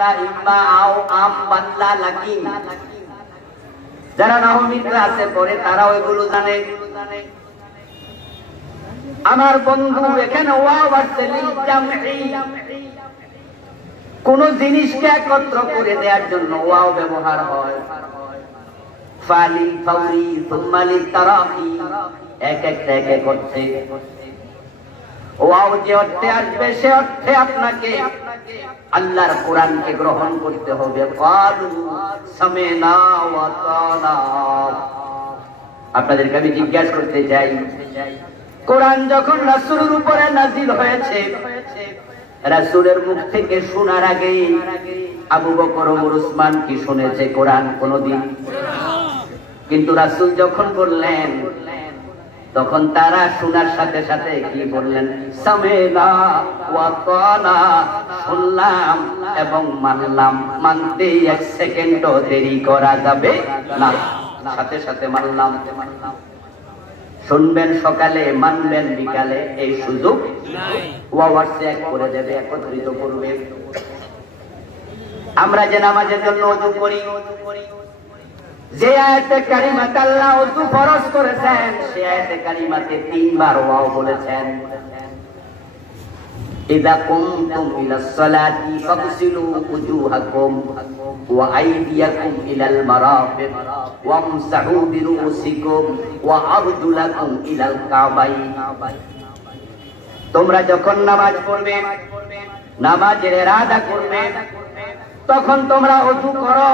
হাত্তা ইম্মা আও আম বাদলা লাকিন। যারা নাহমি ক্লাসে পড়ে তারা ওইগুলো জানে। আমার বন্ধু এখানে ওয়াও আসছে লিল জামঈ, কোন জিনিসকে একত্র করে দেওয়ার জন্য ওয়াও ব্যবহার হয়। ফালিল ফাউরি সুম্মা লিতারাহি, এক একটা এক এক অর্থে ওয়াও যে অর্থে আসবে সে অর্থে আপনাকে আল্লাহর কোরআনকে গ্রহণ করতে হবে। ক্বালু সামিনা ওয়া তানা। আপনাদেরকে আমি জিজ্ঞাসা করতে চাই, কোরআন যখন রাসূলের উপরে নাজিল হয়েছে, রাসূলের মুখ থেকে শোনার আগে আবু বকর ওমর উসমান কি শুনেছে কোরআন? কোনদিন। কিন্তু রাসূল যখন বললেন তখন তারা শোনার সাথে সাথে কি বললেন? সামিনা ওয়া তানা, শুনলাম এবং মানলাম। মানতে এক সেকেন্ডও দেরি করা যাবে না, সাথে সাথে মানলাম। শুনবেন সকালে, মানবেন বিকালে, এই সুযোগ নাই। ওয়াওয়ার্সে এক করে দেবে, একত্রিত করবে। আমরা যে নামাজের জন্য ওযু করি, যে আয়াতে কারিমাতে আল্লাহ ওযু ফরজ করেছেন, সেই আয়াতে কারিমাতে 3 বার ওয়াও বলেছেন। ইযা কুমতুম ইলাস সালাতি ফাগসিলু উজুহাকুম ওয়া আইদিয়াকুম ইলাল মারাফিক ওয়ামসাহু বিরুসিকুম ওয়া আরজুলাকুম ইলাল কাবাইন। তোমরা যখন নামাজ পড়বে, নামাজের ইরাদা করবে, তখন তোমরা ওযু করো।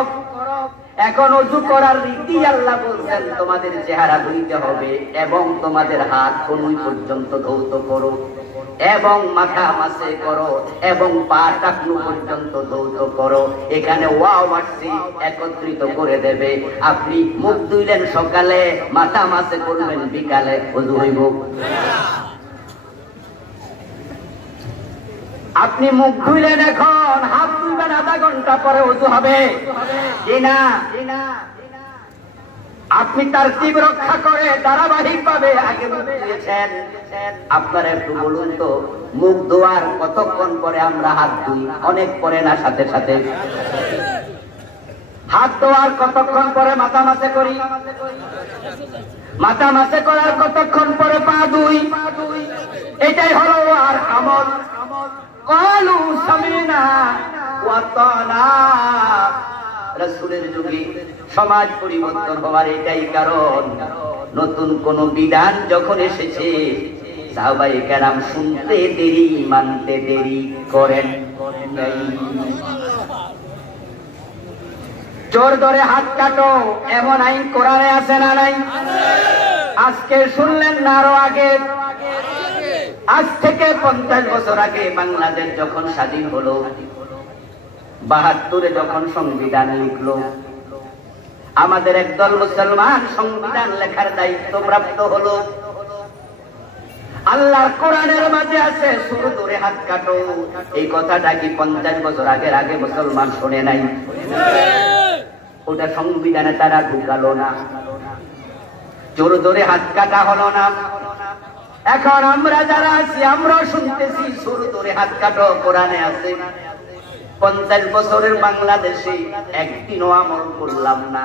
এখন ওযু করার রীতি আল্লাহ বলছেন তোমাদের চেহারা ধুইতে হবে এবং তোমাদের হাত কনুই পর্যন্ত ধৌত করো এবং মাথা মাসে করো এবং পা টাকনু পর্যন্ত ধৌত করো। এখানে ওয়াও আসছে, একত্রিত করে দেবে। আপনি মুখ ধুইলেন সকালে, মাথা মাসে করবেন বিকালে, ওযু হইব। আপনি মুখ ধুইলেন এখন, হাত ধুইবেন আধা ঘন্টা পরে ওযু হবে কিনা? আপনি তারতিব রক্ষা করে ধারাবাহিক ভাবে আগে মুখ ধুয়েছেন। আপনারা একটু বলুন তো, মুখ ধোয়ার কতক্ষণ পরে আমরা হাত ধুই? অনেক পরে না? সাথে সাথে হাত ধোয়ার কতক্ষণ পরে মাথা মাসে করি? মাথা মাসে করার কতক্ষণ পরে পা ধুই? এটাই হলো আর আমল। ক্বালু সামিনা ওয়া তানা। রাসূলের যুগে সমাজ পরিবর্তন হওয়ার এটাই কারণ। নতুন কোন বিধান যখন এসেছে, সাহাবায়ে কেরাম শুনতে দেরি, মানতে দেরি করেন নাই। চোর ধরে হাত কাটো, এমন আইন কোরআনে আছে না নাই? আজকে শুনলেন না আরো আগে? আজ থেকে 50 বছর আগে বাংলাদেশ যখন স্বাধীন হলো, 72-এ যখন সংবিধান লিখলো, আমাদের একদল মুসলমান সংবিধান লেখার দায়িত্ব প্রাপ্ত হলো। আল্লাহর কোরআনের মাঝে আছে শুরু ধরে হাত কাটো। এই কথাটা কি 50 বছর আগে মুসলমান শুনে নাই? ওটা সংবিধানে তারা ঢুকালো না, জোর ধরে হাত কাটা হলো না। এখন আমরা যারা আছি, আমরা শুনতেছি শুরু ধরে হাত কাটো কোরআনে আছে। 50 বছরের বাংলাদেশে একদিনও আমল করলাম না।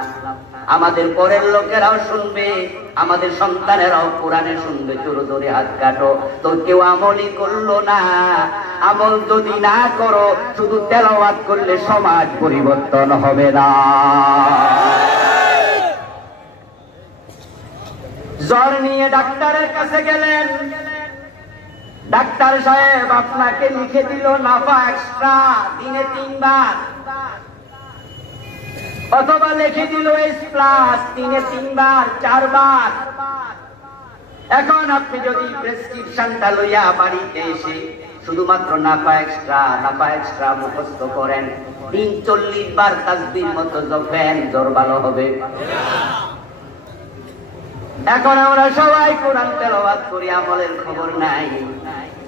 আমাদের পরের লোকেরাও শুনবে, আমাদের সন্তানেরাও কোরআনে শুনবে জোরে জোরে হাত কাটো। তো কেউ আমলই করলো না। আমল যদি না করো, শুধু তেলাওয়াত করলে সমাজ পরিবর্তন হবে না। জ্বর নিয়ে ডাক্তারের কাছে গেলেন, ডাক্তার সাহেব আপনাকে লিখে দিল নাফা এক্সট্রা দিনে 3 বার, অথবা লিখে দিল এস প্লাস দিনে 3 বার 4 বার। এখন আপনি যদি প্রেসক্রিপশনটা লইয়া বাড়িতে এসে শুধুমাত্র নাফা এক্সট্রা মুখস্থ করেন, 40 বার তাসবিহ মতো জপেন, জ্বর ভালো হবে। এখন আমরা সবাই কোরআন তেলাওয়াত করি, আমলের খবর নাই।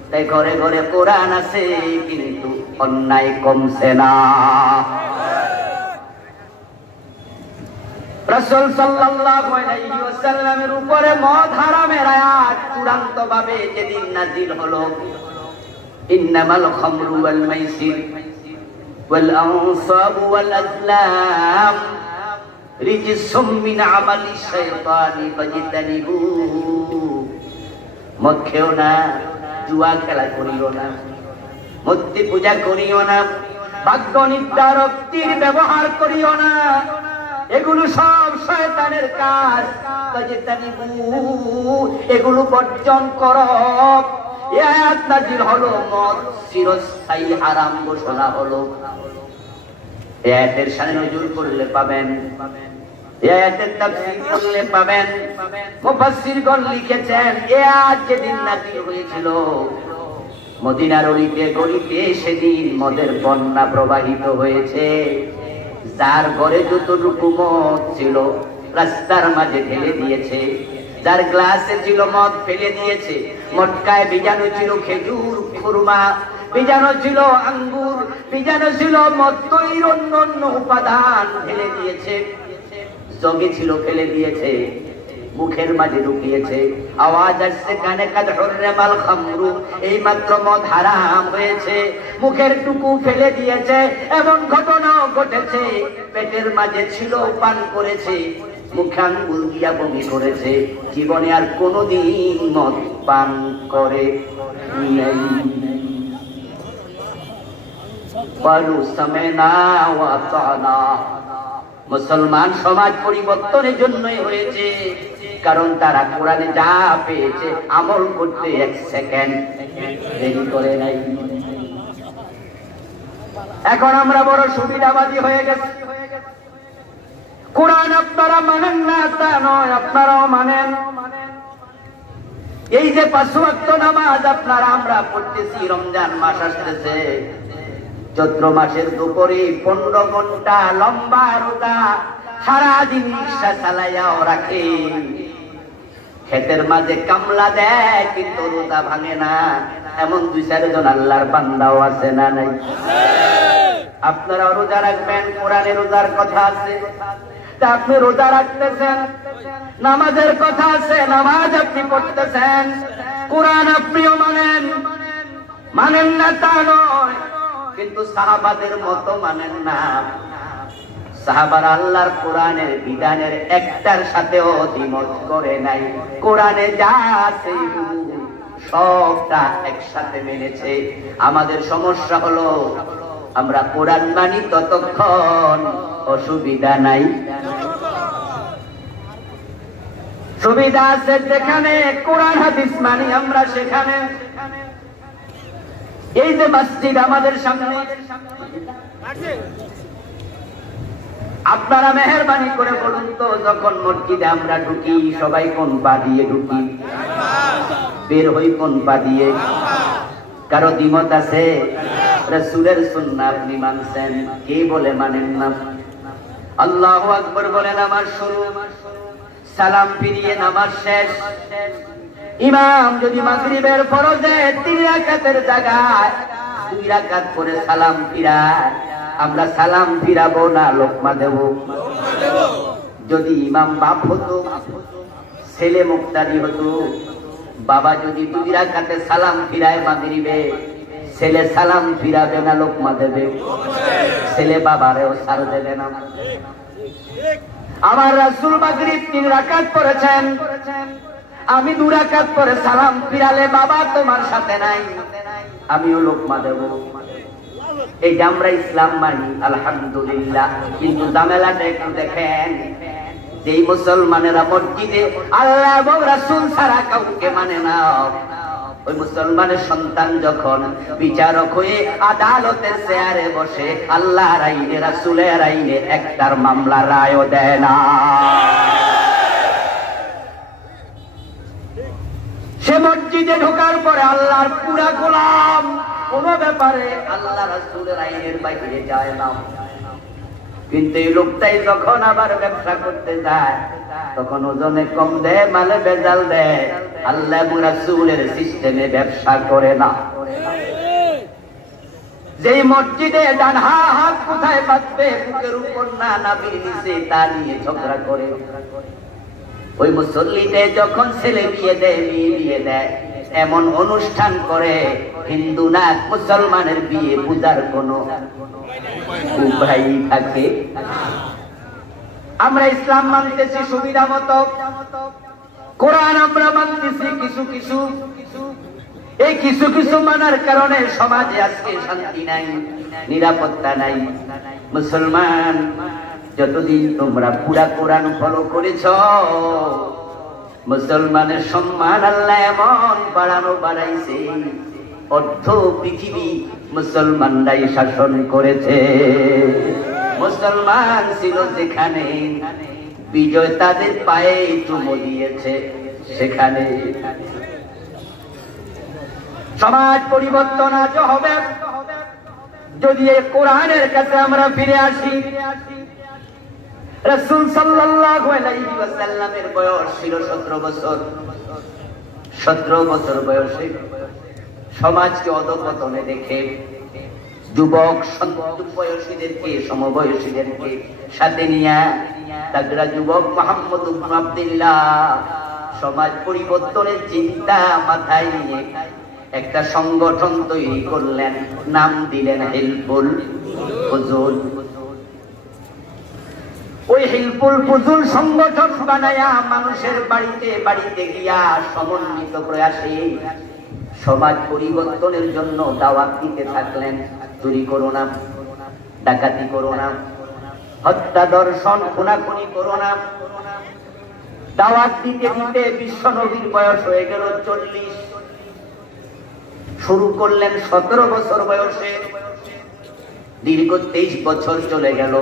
তাই ঘরে ঘরে কোরআন আছে, কিন্তু অন্যায় কমছে না। রাসূল সাল্লাল্লাহু আলাইহি ওয়াসাল্লামের উপরে মদ হারামের আয়াত চূড়ান্ত ভাবে যেদিন নাযিল হলো, ইন্নামাল খামরু ওয়াল মাইসির, ওয়াল আনসাব ওয়াল আজলাম রিজসুম মিন আমালি শাইতানি ফাজতানিবু। মদ খেও না, জুয়া খেলা করিও না, মূর্তি পূজা করিও না, ভাগ্য নির্ধারক তীর ব্যবহার করিও না, এগুলো সব শয়তানের কাজ। ফাজতানিবু, এগুলো বর্জন করো। এই আয়াত নাযিল হলো, মদ চিরস্থায়ী হারাম ঘোষণা হলো। এই আয়াতের শানে নজুল করলে পাবেন, এই আয়াতের তাফসীর করলে পাবেন। মুফাসসিরগণ লিখেছেন, এই আয়াত যেদিন নাযিল হয়েছিল, মদিনার অলিতে গলিতে সেদিন মদের বন্যা প্রবাহিত হয়েছে। যার ঘরে যতটুকু মদ ছিল রাস্তার মাঝে ঢেলে দিয়েছে, যার গ্লাসে ছিল মদ ফেলে দিয়েছে, মটকায় ভিজানো ছিল খেজুর, খুরমা ভিজানো ছিল, আঙ্গুর ভিজানো ছিল, মদ তৈরির অন্য উপাদান ফেলে দিয়েছে, জগে ছিল ফেলে দিয়েছে, মুখের মাঝে ঢুকিয়েছে। আওয়াজ আসছে কানে, কাদ হুররিমাল খামরু, এই মাত্র মদ হারাম হয়েছে, মুখের টুকু ফেলে দিয়েছে। এবং ঘটনাও ঘটেছে, পেটের মাঝে ছিল, পান করেছে, মুখে আঙ্গুল দিয়া বমি করেছে, জীবনে আর কোনোদিন মদ পান করে নাই। বালু সামেনা ওয়া তানা। মুসলমান সমাজ পরিবর্তনের জন্যই হয়েছে, কারণ তারা কোরআনে যা পেয়েছে আমল করতে এক সেকেন্ড দেরি করে নাই। এখন আমরা বড় সুবিধাবাদী হয়ে গেছি। কোরআন আপনারা মানেন না তা নয়, আপনারাও মানেন। এই যে 5 ওয়াক্ত নামাজ আপনারা আমরা পড়তেছি, রমজান মাস আসতেছে, চৈত্র মাসের দুপুরে 15 ঘন্টা লম্বা রোজা, সারাদিন রিক্সা চালাইয়াও রাখে, ক্ষেতের মাঝে কামলা দেয়, কিন্তু রোজা ভাঙে না। এমন 2-4 জন আল্লাহর বান্দাও আছে না নাই? আপনারা রোজা রাখবেন, কোরআনে রোজার কথা আছে, তা আপনি রোজা রাখতেছেন, নামাজের কথা আছে, নামাজ আপনি পড়তেছেন, কোরআন আপনিও মানেন, মানেন না তা নয়, কিন্তু সাহাবাদের মতো মানেন না। সাহাবারা আল্লাহর কোরআনের বিধানের একটার সাথেও দ্বিমত করে নাই, কোরআনে যা আছে সবটা একসাথে মেনেছে। আমাদের সমস্যা হলো আমরা কোরআন মানি ততক্ষণ অসুবিধা নাই, সুবিধা আছে যেখানে, কোরআন হাদিস মানি আমরা সেখানে। এই যে মসজিদ আমাদের সামনে, আপনারা মেহেরবানি করে বলুন তো, যখন মসজিদে আমরা ঢুকি সবাই কোন পা দিয়ে ঢুকি? বের হই কোন পা দিয়ে? কারো দ্বিমত আছে? রাসূলের সুন্নাহ আপনি মানছেন, কে বলে মানেন না? আল্লাহু আকবার বলে নামাজ শুরু, সালাম ফিরিয়ে নামাজ শেষ। ইমাম যদি মাগরিবের ফরজে 3 রাকাতের জায়গায় 2 রাকাত করে সালাম ফিরায়, আমরা সালাম ফিরাবো না লোকমা দেব? যদি ইমাম বাপ হতো, ছেলে মুক্তাদি হতো, বাবা যদি 2 রাকাতে সালাম ফিরায় মাগরিবে, ছেলে সালাম ফিরাবে না লোকমা দেবে? ছেলে বাবারেও ছাড় দেবে না। আমার রাসূল মাগরিব 3 রাকাত করেছেন, আমি 2 রাকাত করে সালাম ফিরালে বাবা তোমার সাথে নাই, আমিও লোকমা দেব। এই যে আমরা ইসলাম মানি আলহামদুলিল্লাহ, কিন্তু ঝামেলাটা একটু দেখেন, যেই মুসলমানেরা মসজিদে আল্লাহ এবং রাসূল ছাড়া কাউকে মানে না, ওই মুসলমানের সন্তান যখন বিচারক হয়ে আদালতের চেয়ারে বসে, আল্লাহর আইনে রাসূলের আইনে একটার মামলা রায়ও দেয় না। সে মসজিদে ঢোকার পরে আল্লাহর পুরা গোলাম, কোন ব্যাপারে আল্লাহ রাসূলের আইনের বাইরে যায় না। কিন্তু এই লোকটাই যখন আবার ব্যবসা করতে যায়, তখন ওজনে কম দেয়, মালে ভেজাল দেয়, আল্লাহ এবং রাসূলের সিস্টেমে ব্যবসা করে না। যেই মসজিদে ডান হাত কোথায় বাঁধবে, বুকের উপর না নাভির নিচে, তা নিয়ে ঝগড়া করে। ওই মুসল্লিতে যখন ছেলে বিয়ে দেয়, মেয়ে বিয়ে দেয়, এমন অনুষ্ঠান করে হিন্দু না মুসলমানের বিয়ে পূজার কোনো উপায় থাকে। আমরা ইসলাম মানতেছি সুবিধা মতো, কোরআন আমরা মানতেছি কিছু কিছু। এই কিছু কিছু মানার কারণে সমাজে আজকে শান্তি নাই, নিরাপত্তা নাই। মুসলমান, যতদিন তোমরা পুরা কোরআন ফলো করেছ, মুসলমানের সম্মান আল্লাহ এমন বাড়াইছে, অর্ধ পৃথিবী মুসলমানরাই শাসন করেছে। মুসলমান ছিল যেখানে, বিজয় তাদের পায়ে চুমো দিয়েছে সেখানে। সমাজ পরিবর্তন আজ হবে যদি এই কোরআনের কাছে আমরা ফিরে আসি। রাসূল সাল্লাল্লাহু আলাইহি ওয়াসাল্লামের বয়স ছিল 17 বছর। 17 বছর বয়সে সমাজকে অধঃপতনে দেখে যুবক বয়সীদেরকে, সমবয়সীদেরকে সাথে নিয়ে তাগড়া যুবক মুহাম্মদ ইবনে আব্দুল্লাহ সমাজ পরিবর্তনের চিন্তা মাথায় নিয়ে একটা সংগঠন তৈরি করলেন, নাম দিলেন হিলফুল ফুজুল। ওই হিলফুল ফুজুল সংগঠন বানায়া মানুষের বাড়িতে বাড়িতে গিয়া সমন্বিত প্রয়াসে সমাজ পরিবর্তনের জন্য দাওয়াত দিতে থাকলেন। চুরি করো না, ডাকাতি করো না, হত্যা দর্শন খুনাখুনি করো না। দাওয়াত দিতে দিতে বিশ্ব নবীর বয়স হয়ে গেল 40। শুরু করলেন 17 বছর বয়সে, দীর্ঘ 23 বছর চলে গেল।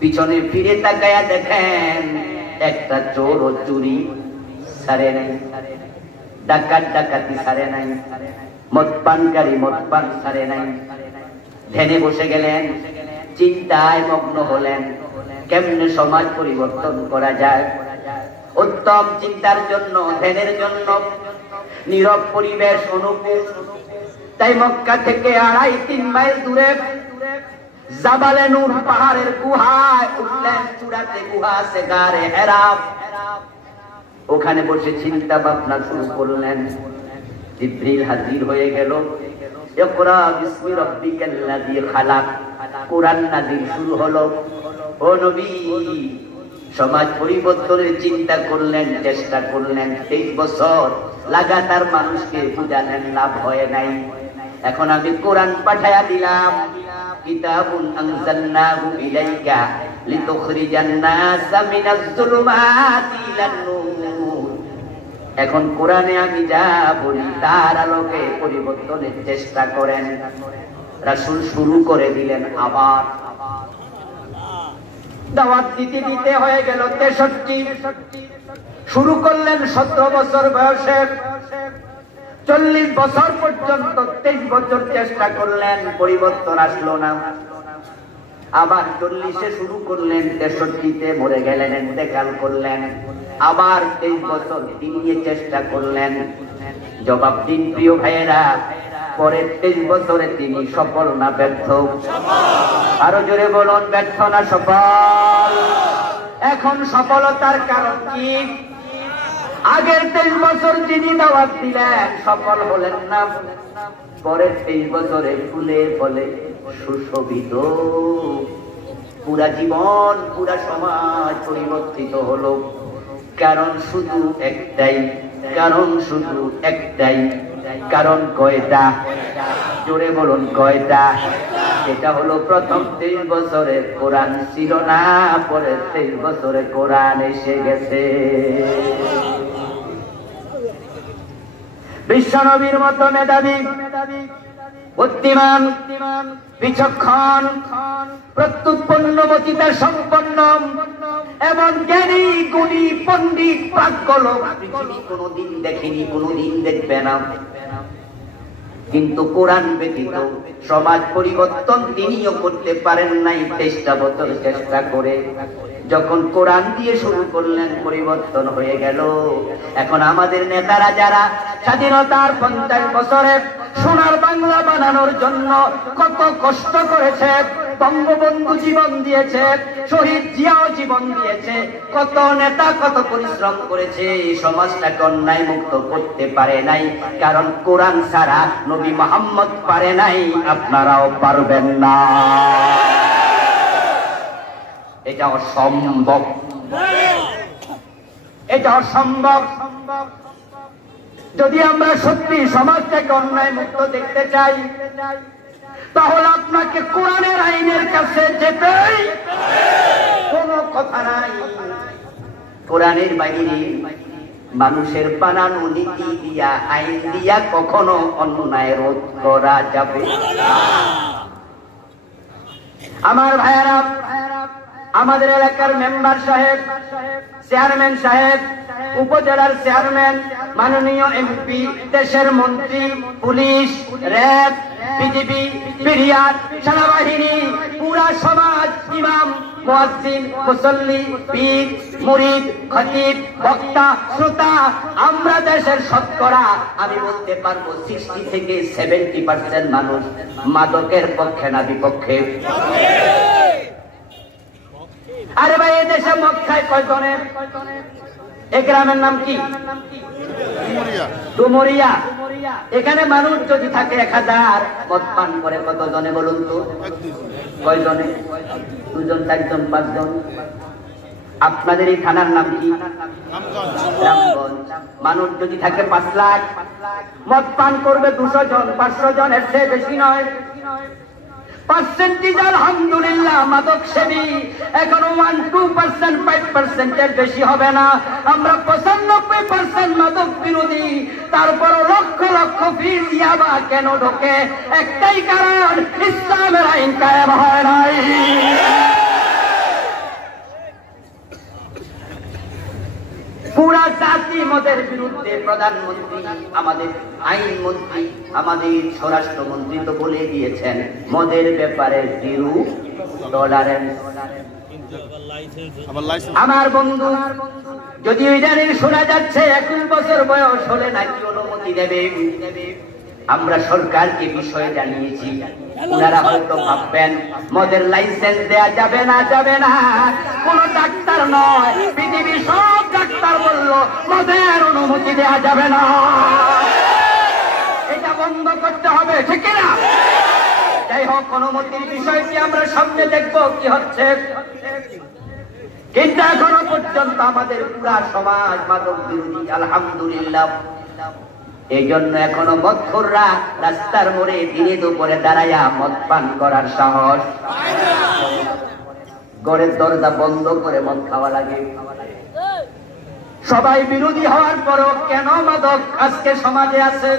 পিছনে ফিরে তাকায়া দেখেন একটা চোর ও চুরি ছাড়ে নাই, ডাকাত ডাকাতি ছাড়ে নাই, মদ পানকারী মদ পান ছাড়ে নাই। ধ্যানে বসে গেলেন, চিন্তায় মগ্ন হলেন কেমনে সমাজ পরিবর্তন করা যায়। উত্তম চিন্তার জন্য, ধ্যানের জন্য নীরব পরিবেশ অনুকূল। তাই মক্কা থেকে 2.5-3 মাইল দূরে জাবালে নূর পাহাড়ের গুহায় উঠলেন। চূড়াতে গুহা আছে, গারে হেরা। ওখানে বসে চিন্তা ভাবনা শুরু করলেন। জিবরিল হাজির হয়ে গেল। ইকরা বিসমি রাব্বিকাল্লাযী খালাক, কোরআন নাযিল শুরু হলো। ও নবী, সমাজ পরিবর্তনের চিন্তা করলেন, চেষ্টা করলেন, 23 বছর লাগাতার মানুষকে বুঝালেন, লাভ হয় নাই। এখন আমি কোরআন পাঠায়া দিলাম, কিতাবুন আনজালনাহু ইলাইকা লিতুখরিজান নাসা মিনাজ যুলুমাতি ইলান নূর। এখন কোরআনে আমি যা বলি তার আলোকে পরিবর্তনের চেষ্টা করেন। রাসূল শুরু করে দিলেন আবার দাওয়াত দিতে দিতে হয়ে গেল 63। শুরু করলেন 17 বছর বয়সে, 40 বছর পর্যন্ত 23 বছর চেষ্টা করলেন, পরিবর্তন আসলো না। আবার 40-এ শুরু করলেন, 63-তে মরে গেলেন, ইন্তেকাল করলেন। আবার 23 বছর দিয়ে চেষ্টা করলেন, জবাব দিন প্রিয় ভাইয়েরা, পরের 23 বছরে তিনি সফল না ব্যর্থ? আরো জোরে বলুন, ব্যর্থ না সফল? এখন সফলতার কারণ কি? আগের 23 বছর যিনি দাওয়াত দিলেন সফল হলেন না, পরের 23 বছরে ফুলে ফলে সুশোভিত পুরা জীবন, পুরা সমাজ পরিবর্তিত হলো। কারণ শুধু একটাই, কারণ শুধু একটাই। কারণ কয়টা? জোরে বলুন, কয়টা? এটা হলো প্রথম 23 বছরে কোরআন ছিল না, পরের 23 বছরে কোরআন এসে গেছে। বিশ্বনবীর মতো মেধাবী, বুদ্ধিমান, বিচক্ষণ, প্রত্যুৎপন্নমতিতা সম্পন্ন এমন জ্ঞানী গুণী পণ্ডিত প্রাজ্ঞ লোক পৃথিবী কোনোদিন দেখেনি, কোনোদিন দেখবে না। কিন্তু কোরআন ব্যতীত সমাজ পরিবর্তন তিনিও করতে পারেন নাই 23টা বছর চেষ্টা করে। যখন কোরআন দিয়ে শুরু করলেন, পরিবর্তন হয়ে গেল। এখন আমাদের নেতারা যারা স্বাধীনতার 50 বছরে সোনার বাংলা বানানোর জন্য কত কষ্ট করেছে, বঙ্গবন্ধু জীবন দিয়েছে, শহীদ জিয়াও জীবন দিয়েছে, কত নেতা কত পরিশ্রম করেছে, এই সমাজটাকে অন্যায় মুক্ত করতে পারে নাই, কারণ কোরআন ছাড়া নবী মুহাম্মদ পারে নাই, আপনারাও পারবেন না। এটা অসম্ভব, এটা অসম্ভব। যদি আমরা সত্যি সমাজটাকে অন্যায় মুক্ত দেখতে চাই, তাহলে আপনাকে কোরআনের আইনের কাছে যেতেই কোনো কথা নাই। কোরআনের বাইরে মানুষের বানানো নীতি দিয়া, আইন দিয়া কখনো অন্যায় রোধ করা যাবে না। আমার ভাইয়েরা, আমাদের এলাকার মেম্বার সাহেব, চেয়ারম্যান সাহেব, উপজেলার চেয়ারম্যান, মাননীয় এমপি, দেশের মন্ত্রী, পুলিশ, র্যাব, বিজিবি, পিরিয়াদ, সেনাবাহিনী, পুরা সমাজ, ইমাম, মুয়াজ্জিন, মুসল্লি, পীর, মুরিদ, খতিব, বক্তা, শ্রোতা, আমরা দেশের শতকরা আমি বলতে পারবো 60 থেকে 70% মানুষ মাদকের পক্ষে না বিপক্ষে? আরে ভাই, এই দেশে মদ খায় কয়জনের? এই গ্রামের নাম কি? ডুমুরিয়া। এখানে মানুষ যদি থাকে 1000, মদ পান করে কতজনে বলুন তো? কয়জনে? 2 জন, 4 জন, 5 জন। আপনাদের এই থানার নাম কি? রামগঞ্জ। মানুষ যদি থাকে 5 লাখ, মদ পান করবে 200 জন, 500 জন, এর চেয়ে বেশি নয়। পার্সেন্টেজ আলহামদুলিল্লাহ মাদক সেবী এখনো 1-2%, 5% এর বেশি হবে না। আমরা 95% মাদক বিরোধী, তারপর লক্ষ লক্ষ ফির ইয়াবা কেন ঢোকে? একটাই কারণ, ইসলামের আইন কায়েম হয় নাই। পুরা জাতি মদের বিরুদ্ধে। প্রধানমন্ত্রী, আমাদের আইনমন্ত্রী, আমাদের স্বরাষ্ট্রমন্ত্রী তো বলে দিয়েছেন মদের ব্যাপারে 0 টলারেন্স। আমার বন্ধু, যদি ইদানিং শোনা যাচ্ছে 21 বছর বয়স হলে নাকি অনুমতি দেবে, আমরা সরকারকে বিষয়ে জানিয়েছি। ওনারা হয়তো ভাববেন মদের লাইসেন্স দেয়া যাবে না, যাবে না। কোন ডাক্তার নয়, পৃথিবীর সব ডাক্তার বলল মদের অনুমতি দেয়া যাবে না। এটা বন্ধ করতে হবে, ঠিক না? যাই হোক, অনুমতির বিষয়টি আমরা সামনে দেখব কি হচ্ছে। কিন্তু এখনো পর্যন্ত আমাদের পুরা সমাজ মাদক বিরোধী, আলহামদুলিল্লাহ। এই জন্য এখনো মদখোররা রাস্তার মোড়ে দিনে দুপুরে দাঁড়াইয়া মদ পান করার সাহস। ঘরের দরজা বন্ধ করে মদ খাওয়া লাগে। সবাই বিরোধী হওয়ার পরও কেন মাদক আজকে সমাজে আছে?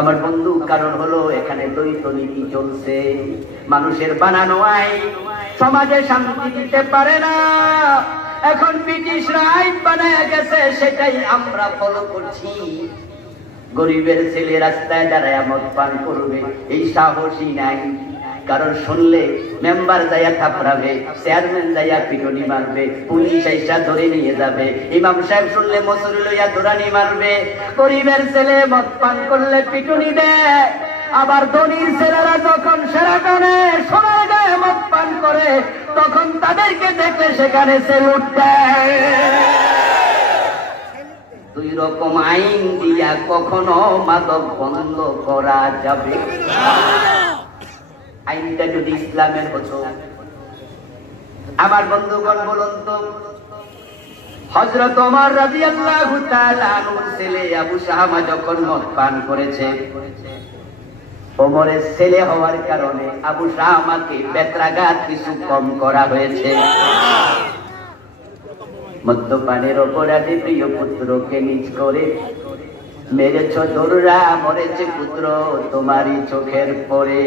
আমার বন্ধু, কারণ হলো এখানে দ্বৈত নীতি চলছে। মানুষের বানানো আইন সমাজে শান্তি দিতে পারে না। এখন ব্রিটিশরা আইন বানায় গেছে, সেটাই আমরা ফলো করছি। গরিবের ছেলে রাস্তায় দাঁড়ায় মদ পান করবে, এই সাহসী নাই। কারণ শুনলে মেম্বার যাইয়া থাপড়াবে, চেয়ারম্যান যাইয়া পিটুনি মারবে, পুলিশ আইসা ধরে নিয়ে যাবে, ইমাম সাহেব শুনলে মসুরি লইয়া দৌড়ানি মারবে। গরিবের ছেলে মদ পান করলে পিটুনি দেয়। আবার ধনীর ছেলেরা যখন সেরাগানে সোনার গায়ে মদ পান করে, তখন তাদেরকে দেখলে সেখানে সেলুট দেয়। 2 রকম আইন দিয়া কখনো মাদক বন্ধ করা যাবে না। আইনটা যদি ইসলামের হতো। আমার বন্ধুগণ, বলুন তো, হযরত ওমর রাদিয়াল্লাহু তাআলা আনহুর ছেলে আবু শাহামা যখন মদ পান করেছে, ওমরের ছেলে হওয়ার কারণে আবু শাহামাকে বেত্রাঘাত কিছু কম করা হয়েছে। মদ্যপানের অপরাধে প্রিয় পুত্রকে নিজ করে মেরেছ দৌড়া, মরেছে পুত্র তোমারই চোখের পরে।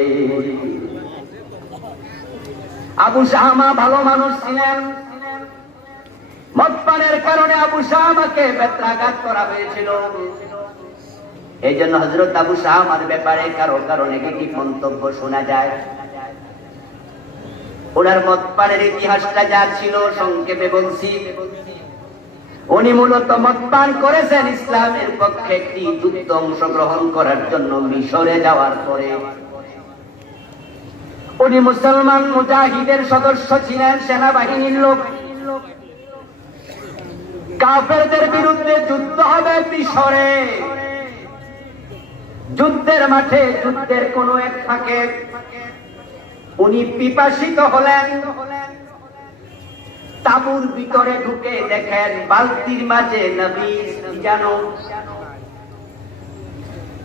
আবু শাহামা ভালো মানুষ ছিলেন। মদপানের কারণে আবু শাহামাকে বেত্রাঘাত করা হয়েছিল। এই জন্য হযরত আবু শাহামার ব্যাপারে কারো নেগেটিভ মন্তব্য শোনা যায়। ওনার মদপানের ইতিহাসটা যা ছিল সংক্ষেপে বলছি। উনি মূলত মদপান করেছেন ইসলামের পক্ষে একটি যুদ্ধ অংশগ্রহণ করার জন্য মিশরে যাওয়ার পরে। উনি মুসলমান মুজাহিদের সদস্য ছিলেন, সেনাবাহিনীর লোক। কাফেরদের বিরুদ্ধে যুদ্ধ হবে মিশরে। যুদ্ধের মাঠে, যুদ্ধের কোন এক ফাঁকে উনি পিপাসিত হলেন। তাঁবুর ভিতরে ঢুকে দেখেন বালতির মাঝে নবীজ ভিজানো,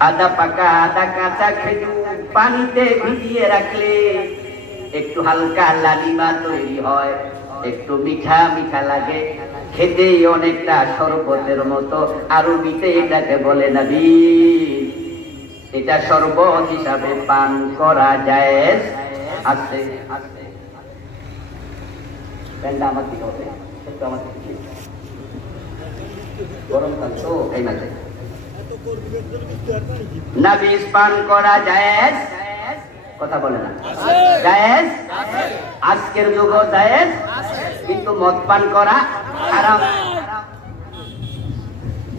আদা পাকা আদা কাঁচা খেজুর পানিতে ভিজিয়ে রাখলে একটু হালকা লালিমা তৈরি হয়, একটু মিঠা মিঠা লাগে, খেতে অনেকটা শরবতের মতো। আরবিতে এটাকে বলে নবীজ। এটা শরবত হিসাবে পান করা জায়েজ আছে। গরমকাল তো এই মাঝে নবীজ পান করা জায়েজ, কথা বলে না জায়েজ। আজকের যুগও জায়েজ, কিন্তু মদ পান করা হারাম।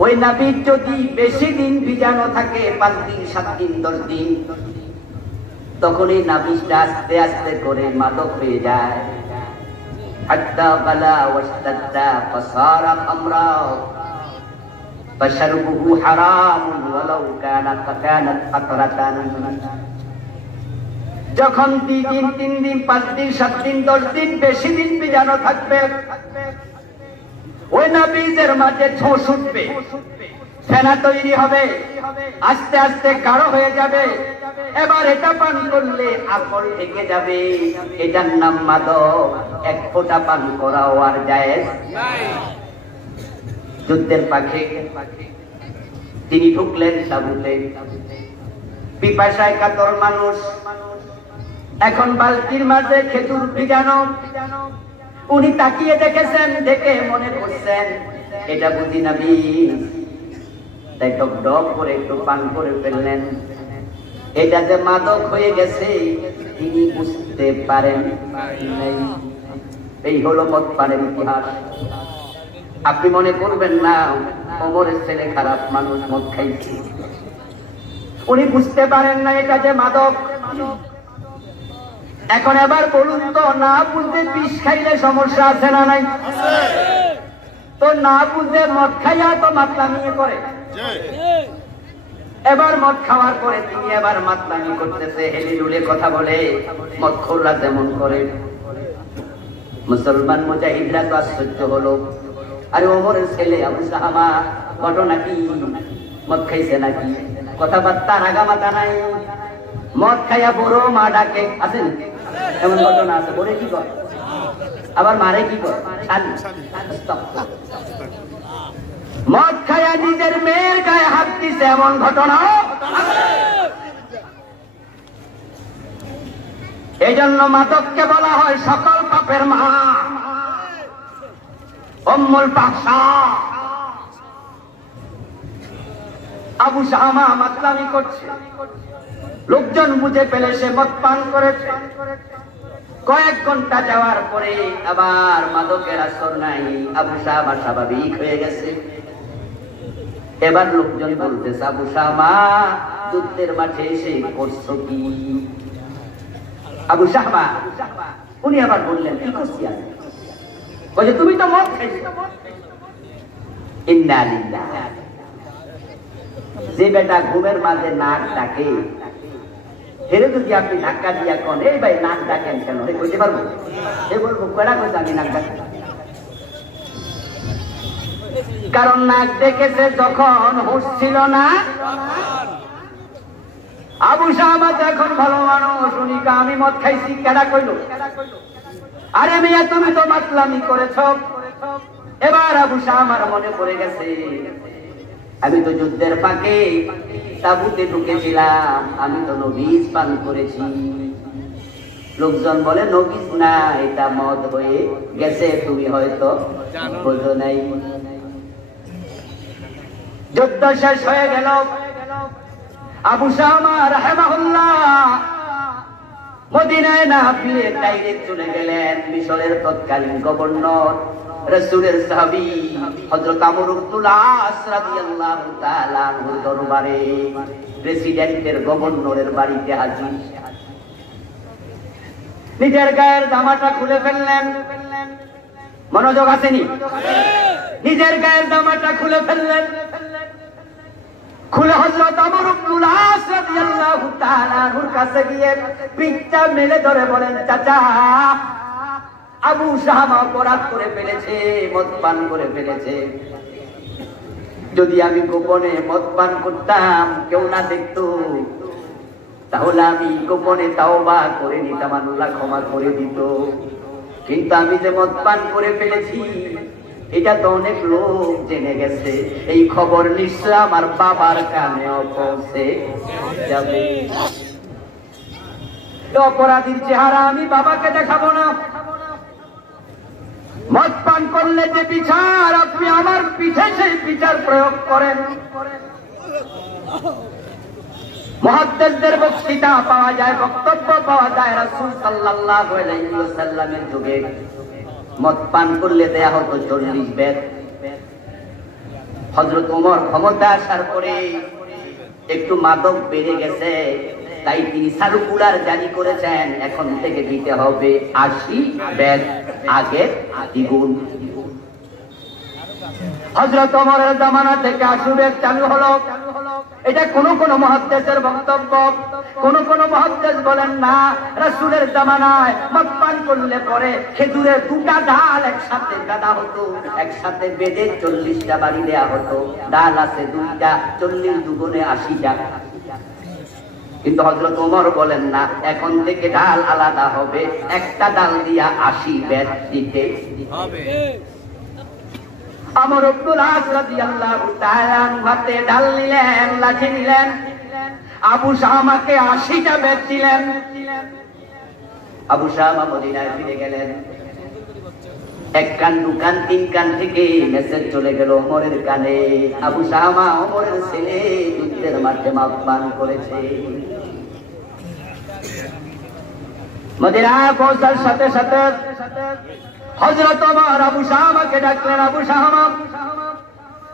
ওই নবীজ যদি বেশি দিন ভিজানো থাকে, 5 দিন 7 দিন 10 দিন, তখন এই নবীজটা আস্তে আস্তে করে মাদক হয়ে যায়। হাত্তা গালা ওয়াস্তাদ্দা ফাসারা খামরা ফাশরবুহু হারামুন ওয়ালাউ কানাত ফাতরাতান। যখন 2 দিন 3 দিন 5 দিন 7 দিন 10 দিন বেশি দিন ভিজানো থাকবে, ওই নবীজের মাঝে ঝোঁস উঠবে, ফেনা তৈরি হবে, আস্তে আস্তে গাঢ় হয়ে যাবে। এবার এটা পান করলে আকল থেকে যাবে, এটার নাম মাদক। 1 ফোঁটা পান করাও আর জায়েজ নাই। যুদ্ধের পাখে তিনি ঢুকলেন তাঁবুতে, পিপাসায় কাতর মানুষ। এখন বালতির মাঝে খেজুর ভিজানো। উনি তাকিয়ে দেখেছেন, দেখে মনে করছেন এটা বুঝি নবীজ। তাই টক টক করে একটু পান করে ফেললেন। এটা যে মাদক হয়ে গেছে তিনি বুঝতে পারেন নাই। এই হলো মদ পানের ইতিহাস। আপনি মনে করবেন না ওমরের ছেলে খারাপ মানুষ, মদ খাইছে। উনি বুঝতে পারেন না এটা যে মাদক। এখন এবার বলুন তো, না বুঝতে বিষ খাইলে সমস্যা আছে না নাই? তো না বুঝে মদ খাইয়া তো মাতলামি করে। এবার মদ খাওয়ার পরে তিনি এবার মাতলামি করতেছে, হেলি ডুলে কথা বলে, মদ খোররা যেমন করে। মুসলমান মুজাহিদরা তো আশ্চর্য হলো, আরে ওমরের ছেলে আবু সাহামা, ঘটনা কি? মদ খাইছে নাকি? কথাবার্তা রাগামাতা নাই। মদ খাইয়া বড় মা ডাকে, আছেন এমন ঘটনা আছে। বলে কি কর, আবার মারে কি কর, মদ খাইয়া নিজের মেয়ের গায়ে হাত দিছে, এমন ঘটনা। এই জন্য মাদককে বলা হয় সকল পাপের মা, উম্মুল ফাহশা। আবু সাহামা মাতলামি করছে, লোকজন বুঝে ফেলে সে মদ পান করেছে। কয়েক ঘন্টা যাওয়ার পরে আবার মাদকের আসর নাই, আবু সাহামা স্বাভাবিক হয়ে গেছে। এবার লোকজন বলতেছে, আবু সাহামা যুদ্ধের মাঠে এসে করছো কি? আবু সাহামা উনি আবার বললেন, কি করছি আমি? বলে তুমি তো মদ খাইছো। ইন্না লিল্লাহ। যে বেটা ঘুমের মাঝে নাক ডাকে, হেরে যদি আপনি ধাক্কা দিয়া কোন, এই ভাই নাক ডাকেন কেন, কইতে পারবো? এ বলবো কেডা কইছে আমি নাক ডাকি? কারণ নাক ডেকেছে যখন হুঁশ ছিল না। আবু সাহামা এখন ভালো মানুষ, উনি আমি মদ খাইছি, কেডা কইলো? আরে মেয়ে তুমি তো মাতলামি করেছ। এবার আবু সাহামার মনে পড়ে গেছে, আমি তো যুদ্ধের ফাঁকে তাঁবুতে ঢুকেছিলাম, আমি তো নবীজ পান করেছি। লোকজন বলে নবীজ না, এটা মদ হয়ে গেছে, তুমি হয়তো বোঝো নাই। যুদ্ধ শেষ হয়ে গেল। আবু সাহামা রাহিমাহুল্লাহ মদিনায় না ফিরে ডাইরেক্ট চলে গেলেন মিশরের তৎকালীন গভর্নর, রাসূলের সাহাবী হযরত আমর ইবনুল আস রাদিয়াল্লাহু তাআলা আনহুর দরবারে প্রেসিডেন্টের, গভর্নরের বাড়িতে হাজির। নিজের গায়ের জামাটা খুলে ফেললেন। মনোযোগ আসেনি? নিজের গায়ের জামাটা খুলে ফেললেন। খুলে হযরত আমর ইবনুল আস রাদিয়াল্লাহু তাআলা আনহুর কাছে গিয়ে পিঠটা মেলে ধরে বলেন, চাচা, আবু শামা অপরাধ করে ফেলেছে, মদ পান করে ফেলেছে। যদি আমি গোপনে মদ পান করতাম, কেউ না দেখতো, তাহলে আমি গোপনে তাওবা করে নিতাম, আল্লাহ ক্ষমা করে দিত। কিন্তু আমি যে মদ পান করে ফেলেছি, এটা তো অনেক লোক জেনে গেছে। এই খবর নিশ্চয় আমার বাবার কানেও পৌঁছে যাবে। অপরাধীর চেহারা আমি বাবাকে দেখাবো না। মদ পান করলে যে বিচার, আপনি আমার পিঠে সেই বিচার প্রয়োগ করেন। মুহাদ্দিসদের বক্তৃতা পাওয়া যায়, বক্তব্য পাওয়া যায় রাসূল সাল্লাল্লাহু আলাইহি ওয়াসাল্লামের যুগে মদ পান করলে দেয়া হতো 40 বেত। হযরত ওমর ক্ষমতা আসার পরে একটু মাদক বেড়ে গেছে, তাই তিনি সার্কুলার জারি করেছেন, এখন থেকে দিতে হবে 80 বেত, আগে দ্বিগুণ। হযরত ওমরের জামানা থেকে 80 বেত চালু হলো। এটা কোন কোন মুহাদ্দিসের বক্তব্য। কোন কোন মুহাদ্দিস বলেন না, রাসূলের জামানায় মদ পান করলে পরে খেজুরের 2টা ডাল একসাথে গাদা হতো, একসাথে বেঁধে 40টা বাড়ি দেয়া হতো। ডাল আছে 2টা, 40 দুগুণে 80টা। কিন্তু হযরত ওমর বলেন না, এখন থেকে ডাল আলাদা হবে, একটা ডাল দিয়া 80 বেত দিতে হবে। আমর ইবনুল আস রাদিয়াল্লাহু তাআলা হাতে ডাল নিলেন, লাঠি নিলেন, আবু শামাকে 80টা বেত দিলেন। আবু শামা মদিনায় ফিরে গেলেন। 1 কান 2 কান 3 কান থেকে মেসেজ চলে গেল ওমরের কানে, আবু শামা ওমরের ছেলে যুদ্ধের মাঠে মদ পান করেছে। মদিনায় পৌঁছার সাথে সাথে হযরত ওমর আবু শামাকে ডাকলেন, আবু শামা,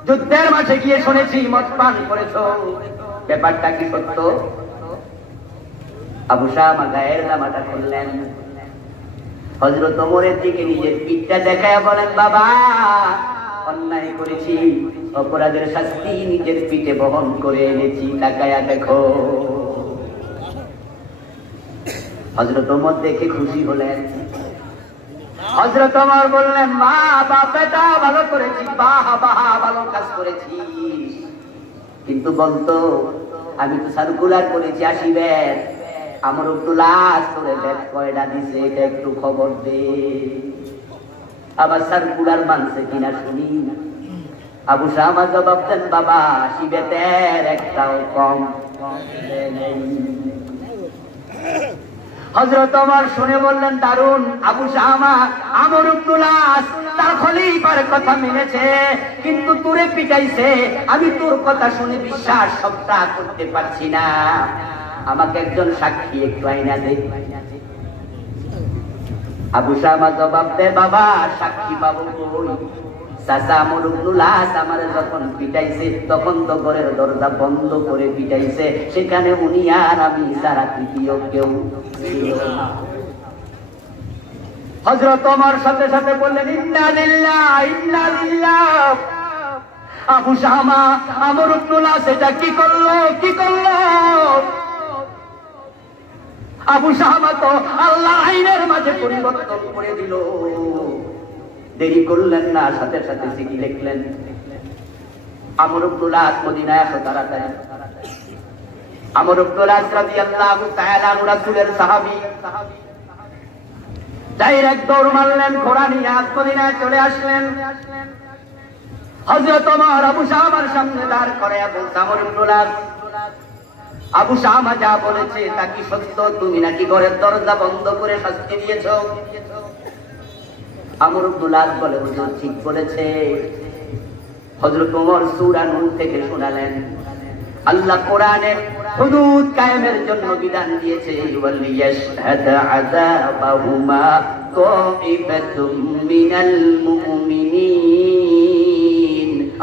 যুদ্ধের মাঠে গিয়ে শুনেছি মদ পান করেছো, ব্যাপারটা কি সত্য? আবু শামা গায়ের জামাটা খুললেন, হযরত ওমরের দিকে নিজের পিঠটা দেখায় বলেন, বাবা, অন্যায় করেছি, অপরাধের শাস্তি নিজের পিঠে বহন করে এনেছি, তাকায়া দেখো। হযরত ওমর দেখে খুশি হলেন। হযরত ওমর বললেন, মা বাবাটা ভালো করেছি, বাহ বাহ, ভালো কাজ করেছিস, কিন্তু বলতো আমি তো সার্কুলার করেছি 80 বেত, আমার ইবনুল আস তোরে বেত কয়টা দিছে এটা একটু খবর দে। আবার সার্কুলার মানছে কিনা শুনি। আবু শামা জবাব দেন, বাবা 80 বেতের একটাও কম নেই। হযরত ওমর শুনে বললেন, দারুন, আবু শামা আমর ইবনুল আস তার খলিফার কথা মেনেছে, কিন্তু তোরে পিটাইছে, আমি তোর কথা শুনে বিশ্বাস সবটা করতে পারছি না, আমাকে একজন সাক্ষী একটু আইনা দে। আবু শামা জবাব দেয়, বাবা সাক্ষী পাবো কই? চাচা আমর ইবনুল আস আমারে যখন পিটাইছে তখন তো ঘরের দরজা বন্ধ করে পিটাইছে, সেখানে উনি আর আমি ছাড়া তৃতীয় কেউ ছিল না। হযরত ওমর সাথে সাথে বললেন, ইন্না লিল্লাহ ইন্না লিল্লাহ। আবু শামা আমর ইবনুল আস এটা কি করলো, কি করলো? আবু শামা তো আল্লাহ আইনের মাঝে পরিবর্তন করে দিল। দেরি করলেন না, সাথে সাথে চিঠি লিখলেন, আমর ইবনুল আস মদিনায় আসো তাড়াতাড়ি। আমর ইবনুল আস রাদিয়াল্লাহু তাআলা রাসূলের সাহাবী, ডাইরেক্ট দৌড় মারলেন, ঘোড়া নিয়ে মদিনায় চলে আসলেন। হযরত ওমর আবু শামার সামনে দাঁড় করে বলতে, আমর ইবনুল আস, আবু শামা যা বলেছে তা কি সত্য? তুমি নাকি ঘরের দরজা বন্ধ করে শাস্তি দিয়েছো? আমর ইবনুল আস বলে, হুজুর ঠিক বলেছে। হযরত ওমর সূরা নূর থেকে শোনালেন, আল্লাহ কোরআনে হুদুদ কায়েমের জন্য বিধান দিয়েছে, ওয়ালিয়াশহাদ আযাবাহুমা তাইফাতুম মিনাল মুমিনিন।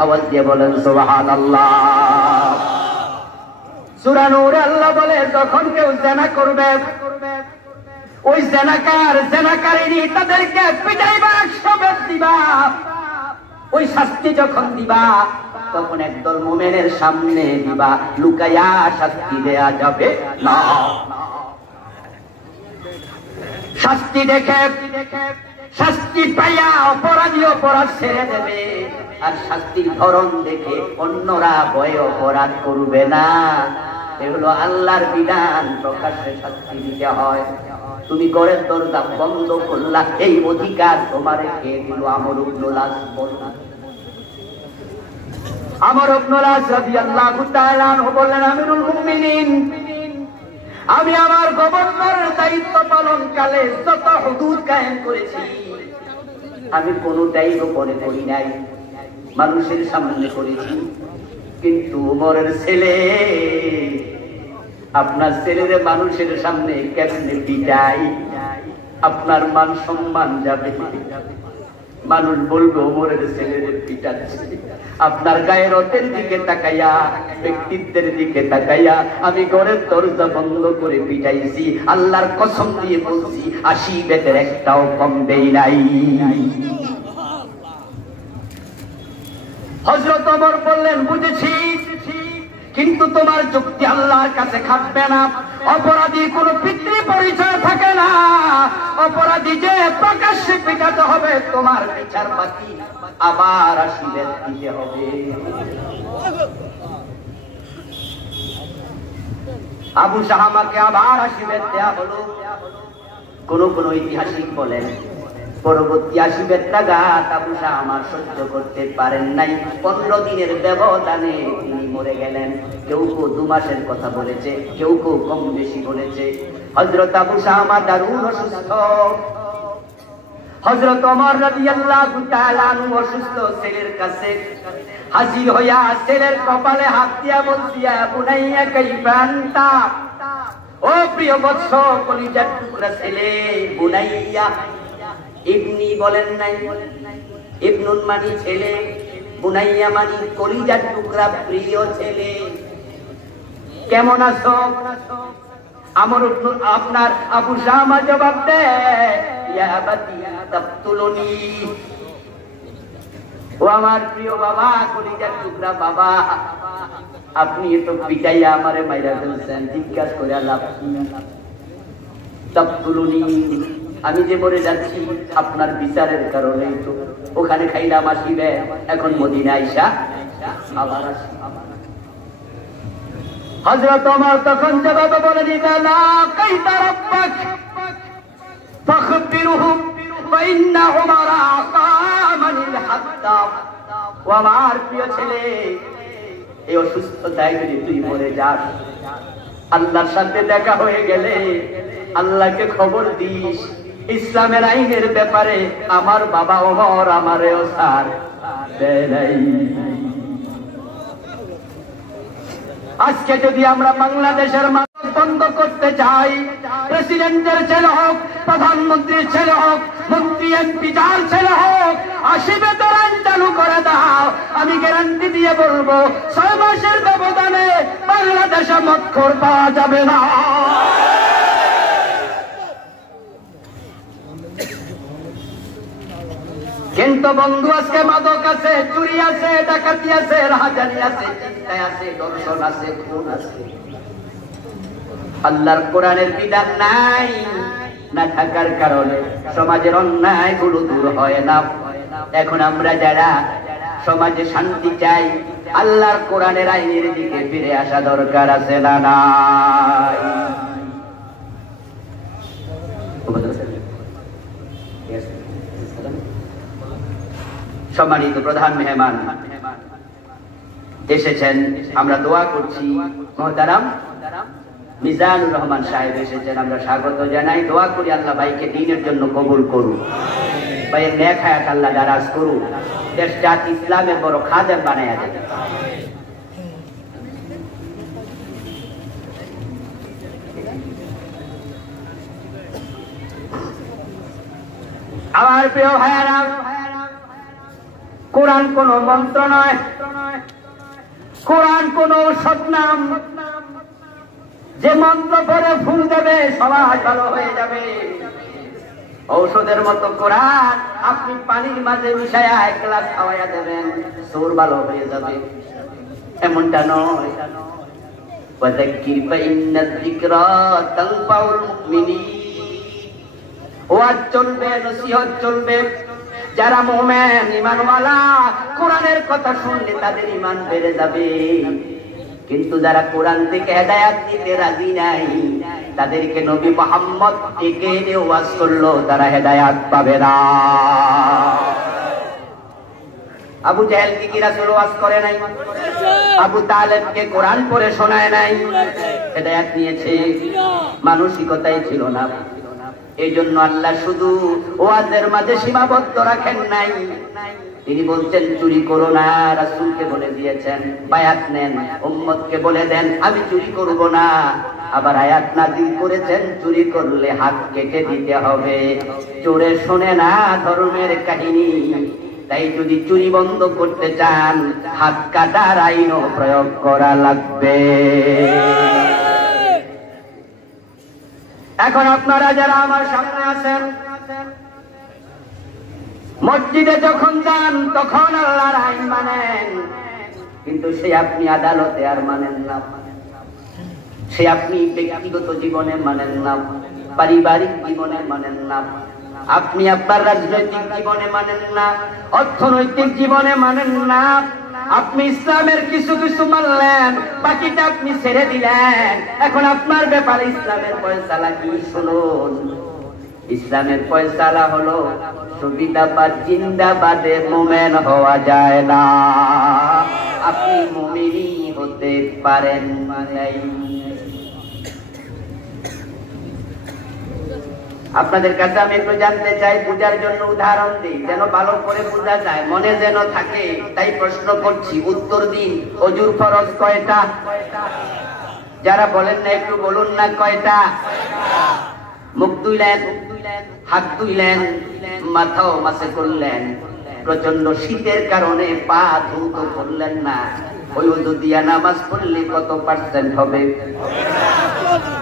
আওয়াজ দিয়ে বলেন সুবহানাল্লাহ। সূরা নূরে আল্লাহ বলে, যখন কেউ জিনা করবে ওই জেনাকারিনী তাদেরকে পিটাইবা, 100 বেত দিবা। ওই শাস্তি যখন দিবা তখন একদল মুমিনের সামনে দিবা, লুকাইয়া শাস্তি দেয়া যাবে না। শাস্তি দেখে শাস্তি পাইয়া অপরাধী অপরাধ ছেড়ে দেবে, আর শাস্তির ধরন দেখে অন্যরা ভয়ে অপরাধ করবে না। এগুলো আল্লাহর বিধান, প্রকাশ্যে শাস্তি দিতে হয়। তুমি ঘরের দরজা বন্ধ করলা, এই অধিকার তোমারে কে দিল? আমর ইবনে আস বললেন। আমর ইবনে আস রাদিয়াল্লাহু তাআলা আনহু বললেন, আমিরুল মুমিনিন, আমি আমার গভর্নরের দায়িত্ব পালনকালে যত হুদুদ কায়েম করেছি আমি কোনটাই গোপনে করি নাই, মানুষের সামনে করেছি। কিন্তু ওমরের ছেলে, আপনার ছেলেরে মানুষের সামনে কেমনে পিটাই? আপনার মান সম্মান যাবে, মানুষ বলবে ওমরের ছেলেরে পিটাচ্ছে। আপনার গায়রতের দিকে তাকাইয়া, ব্যক্তিত্বের দিকে তাকাইয়া আমি ঘরের দরজা বন্ধ করে পিটাইছি। আল্লাহর কসম দিয়ে বলছি, 80 বেতের একটাও কম দেই নাই। হযরত ওমর বললেন, বুঝেছি, কিন্তু তোমার যুক্তি আল্লাহর কাছে খাটবে না। অপরাধী কোনো পিতৃ পরিচয় থাকে না, অপরাধী যে প্রকাশ্যে পিটাতে হবে, তোমার বিচার বাকি আবার 80 বেত দিতে হবে। আবু শাহামাকে আবার 80 বেত দেয়া হলো। কোন ঐতিহাসিক বলেন, পরবর্তী 80 বেতটা গাত আবু শাহামা সহ্য করতে পারেন নাই। 15 দিনের ব্যবধানে তিনি মরে গেলেন। কেউ 2 মাসের কথা বলেছে, কেউ কম বেশি বলেছে। হযরত আবু শাহামা দারুণ অসুস্থ। হযরত ওমর রাদিয়াল্লাহু তাআলা আনহু অসুস্থ ছেলের কাছে হাজির হইয়া ছেলের কপালে হাত দিয়া বলছিয়া, বুনাইয়া কাইফা আনতা, ও প্রিয় বৎস, কলিজার টুকরা ছেলে। বুনাইয়া, ইবনি বলেন নাই, ইবনুন মানে ছেলে, বুনাইয়া মানে কলিজার টুকরা, প্রিয় ছেলে। কেমন আছো? আপনার আবু শাহামা জবাব দেয়, ইয়া আবাতি তাকতুলুনি, ও আমার প্রিয় বাবা, কলিজার টুকরা বাবা, আপনি তো পিটাইয়া আমারে মাইরা ফেলছেন, জিজ্ঞাসা করে লাভ কি? তাকতুলুনি, আমি যে মরে যাচ্ছি আপনার বিচারের কারণে, তো ওখানে খাইলাম 80 বেত, এখন মদিনা আইসা আবার আসি। হযরত ওমর তখন জবাব বলে দিলেন, লা কাইতা রাব্বাক ফাখবিরহু ফাইন্না উমারা আকামানিল হাত্তা। ও আমার প্রিয় ছেলে, এই অসুস্থতায় যদি তুই মরে যাস, আল্লাহর সাথে দেখা হয়ে গেলে আল্লাহকে খবর দিস, ইসলামের আইনের ব্যাপারে আমার বাবা ওমর আমারেও ছাড় দেয় নাই। আজকে যদি আমরা বাংলাদেশের মানুষ বন্ধ করতে চাই, প্রেসিডেন্টের ছেলে হোক, প্রধানমন্ত্রীর ছেলে হোক, মন্ত্রী এমপি যার ছেলে হোক, 80 বেতের আইন চালু করে দাও, আমি গ্যারান্টি দিয়ে বলবো 6 মাসের ব্যবধানে বাংলাদেশে মদখোর পাওয়া যাবে না। কিন্তু বন্ধু, আজকে মাদক আছে, চুরি আছে, ডাকাতি আছে, রাহাজানি আছে, চিন্তায় আছে, দর্শন আছে, খুন আছে। আল্লাহর কোরআনের বিধান নাই না থাকার কারণে সমাজের অন্যায় গুলো দূর হয় না। এখন আমরা যারা সমাজে শান্তি চাই, আল্লাহর কোরআনের আইনের দিকে ফিরে আসা দরকার আছে না নাই? সম্মানিত প্রধান মেহমান এসেছেন, আমরা দোয়া করছি। মুহতারাম মিজানুর রহমান সাহেব এসেছেন, আমরা স্বাগত জানাই। দোয়া করি আল্লাহ ভাইকে দ্বীনের জন্য কবুল করুন, ভাইয়ের নেক হায়াত আল্লাহ দারাজ করুন, দেশ জাতি ইসলামের বড় খাদেম বানায়া দেন। আমার প্রিয় ভাইয়েরা, কোরআন কোন মন্ত্র নয়, কোরআন কোন ঔষধ নাম যে মন্ত্র পরে ফুল দেবে সবাই ভালো হয়ে যাবে। ঔষধের মতো কোরআন আপনি পানির মাঝে মিশায়া এক গ্লাস খাওয়াইয়া দেবেন, সুর ভালো হয়ে যাবে, এমনটা নয়। ওয়াযাক্কির ফাইন্না যিকরা তানফাউল মুমিনিন, ওয়াজ চলবে, নসিহত চলবে। যারা মুমিন ঈমানওয়ালা কোরআনের কথা শুনলে তাদের ঈমান বেড়ে যাবে। কিন্তু যারা কোরআন থেকে হেদায়েত নিতে রাজি নাই, তাদেরকে নবী মুহাম্মদ ডেকে এনে ওয়াজ করলো, তারা হেদায়েত পাবে না। আবু জাহেল কি রাসূল ওয়াজ করে নাই? আবু তালেবকে কোরআন পড়ে শোনায় নাই? হেদায়েত নিয়েছে, মানসিকতাই ছিল না। এই জন্য আল্লাহ শুধু ওয়াজের মাঝে সীমাবদ্ধ রাখেন নাই, তিনি বলছেন চুরি করো না, রাসূলকে বলে দিয়েছেন বায়াত নেন, উম্মতকে বলে দেন আমি চুরি করব না। আবার আয়াত নাযিল করেছেন চুরি করলে হাত কেটে দিতে হবে। চোরে শোনে না ধর্মের কাহিনী, তাই যদি চুরি বন্ধ করতে চান হাত কাটার আইনও প্রয়োগ করা লাগবে। এখন আপনারা যারা আমার সামনে আছেন, মসজিদে যখন যান তখন আল্লাহর আইন মানেন, কিন্তু সে আপনি আদালতে আর মানেন না, সে আপনি ব্যক্তিগত জীবনে মানেন না, পারিবারিক জীবনে মানেন না, আপনি আপনার রাজনৈতিক জীবনে মানেন না, অর্থনৈতিক জীবনে মানেন না। আপনি ইসলামের কিছু কিছু মানলেন, বাকিটা আপনি ছেড়ে দিলেন। এখন আপনার ব্যাপারে ইসলামের ফয়সালা কি শুনুন। ইসলামের ফয়সালা হলো সুবিধাবাদ জিন্দাবাদে মুমিন হওয়া যায় না। আপনি মুমিনই হতে পারেন নাই। আপনাদের কাছে আমি একটু জানতে চাই, পূজার জন্য উদাহরণ দিই যেন ভালো করে বোঝা যায়, মনে যেন থাকে। তাই প্রশ্ন করছি, উত্তর দিন। ওযুর ফরজ কয়টা? যারা বলেন না একটু বলুন না কয়টা? মুখ ধুইলেন, হাত ধুইলেন, মাথাও মাসে করলেন, প্রচন্ড শীতের কারণে পা ধুতে করলেন না, ওই ওযু দিয়া নামাজ পড়লে কত পার্সেন্ট হবে?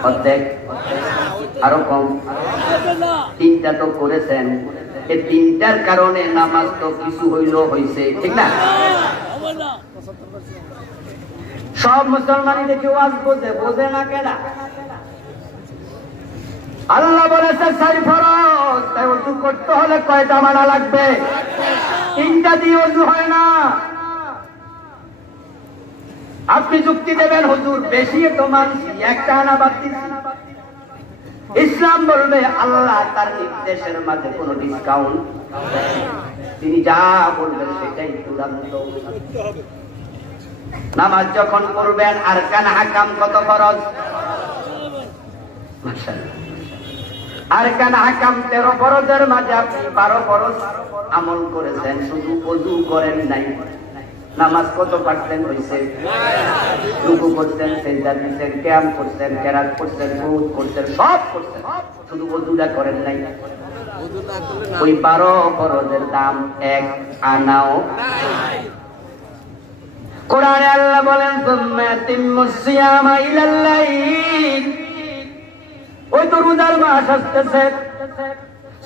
অর্ধেক, আরো কম। তিনটা তো করেছেন, এই তিনটার কারণে নামাজ তো কিছু হইল হইছে, ঠিক না? সব মুসলমানই দেখে ওয়াজ বোঝে, বোঝে না কেনা? আল্লাহ বলেছে চাই ফরজ, তাই ওযু করতে হলে কয়টা মানা লাগবে? তিনটা দিয়ে ওযু হয় না। আপনি যুক্তি দেবেন হুজুর বেশি তো মানছি, একটা আনা বাদ দিচ্ছি। ইসলাম বলবে আল্লাহ তার নির্দেশের মাঝে কোনো ডিসকাউন্ট, তিনি যা বলবেন সেটাই চূড়ান্ত। নামাজ যখন পড়বেন আরকান হাকাম কত ফরজ? আরকান হাকাম 13 ফরজের মাঝে আপনি 12 ফরজ আমল করেছেন, শুধু ওযু করেন নাই। নামাজ কত পার্সেন্ট হয়েছে? রুকু করছেন, সিজদা দিচ্ছেন, কিয়াম করছেন, কেরাত করছেন, কুনুত করছেন, সব করছেন, শুধু ওযুটা করেন নাই। ওই 12 ফরজের দাম এক আনাও নাই। কোরআনে আল্লাহ বলেন সুম্মা তিম্মুস সিয়ামা ইলাল লাইল, ওই তো রোজার মাস আসতেছে,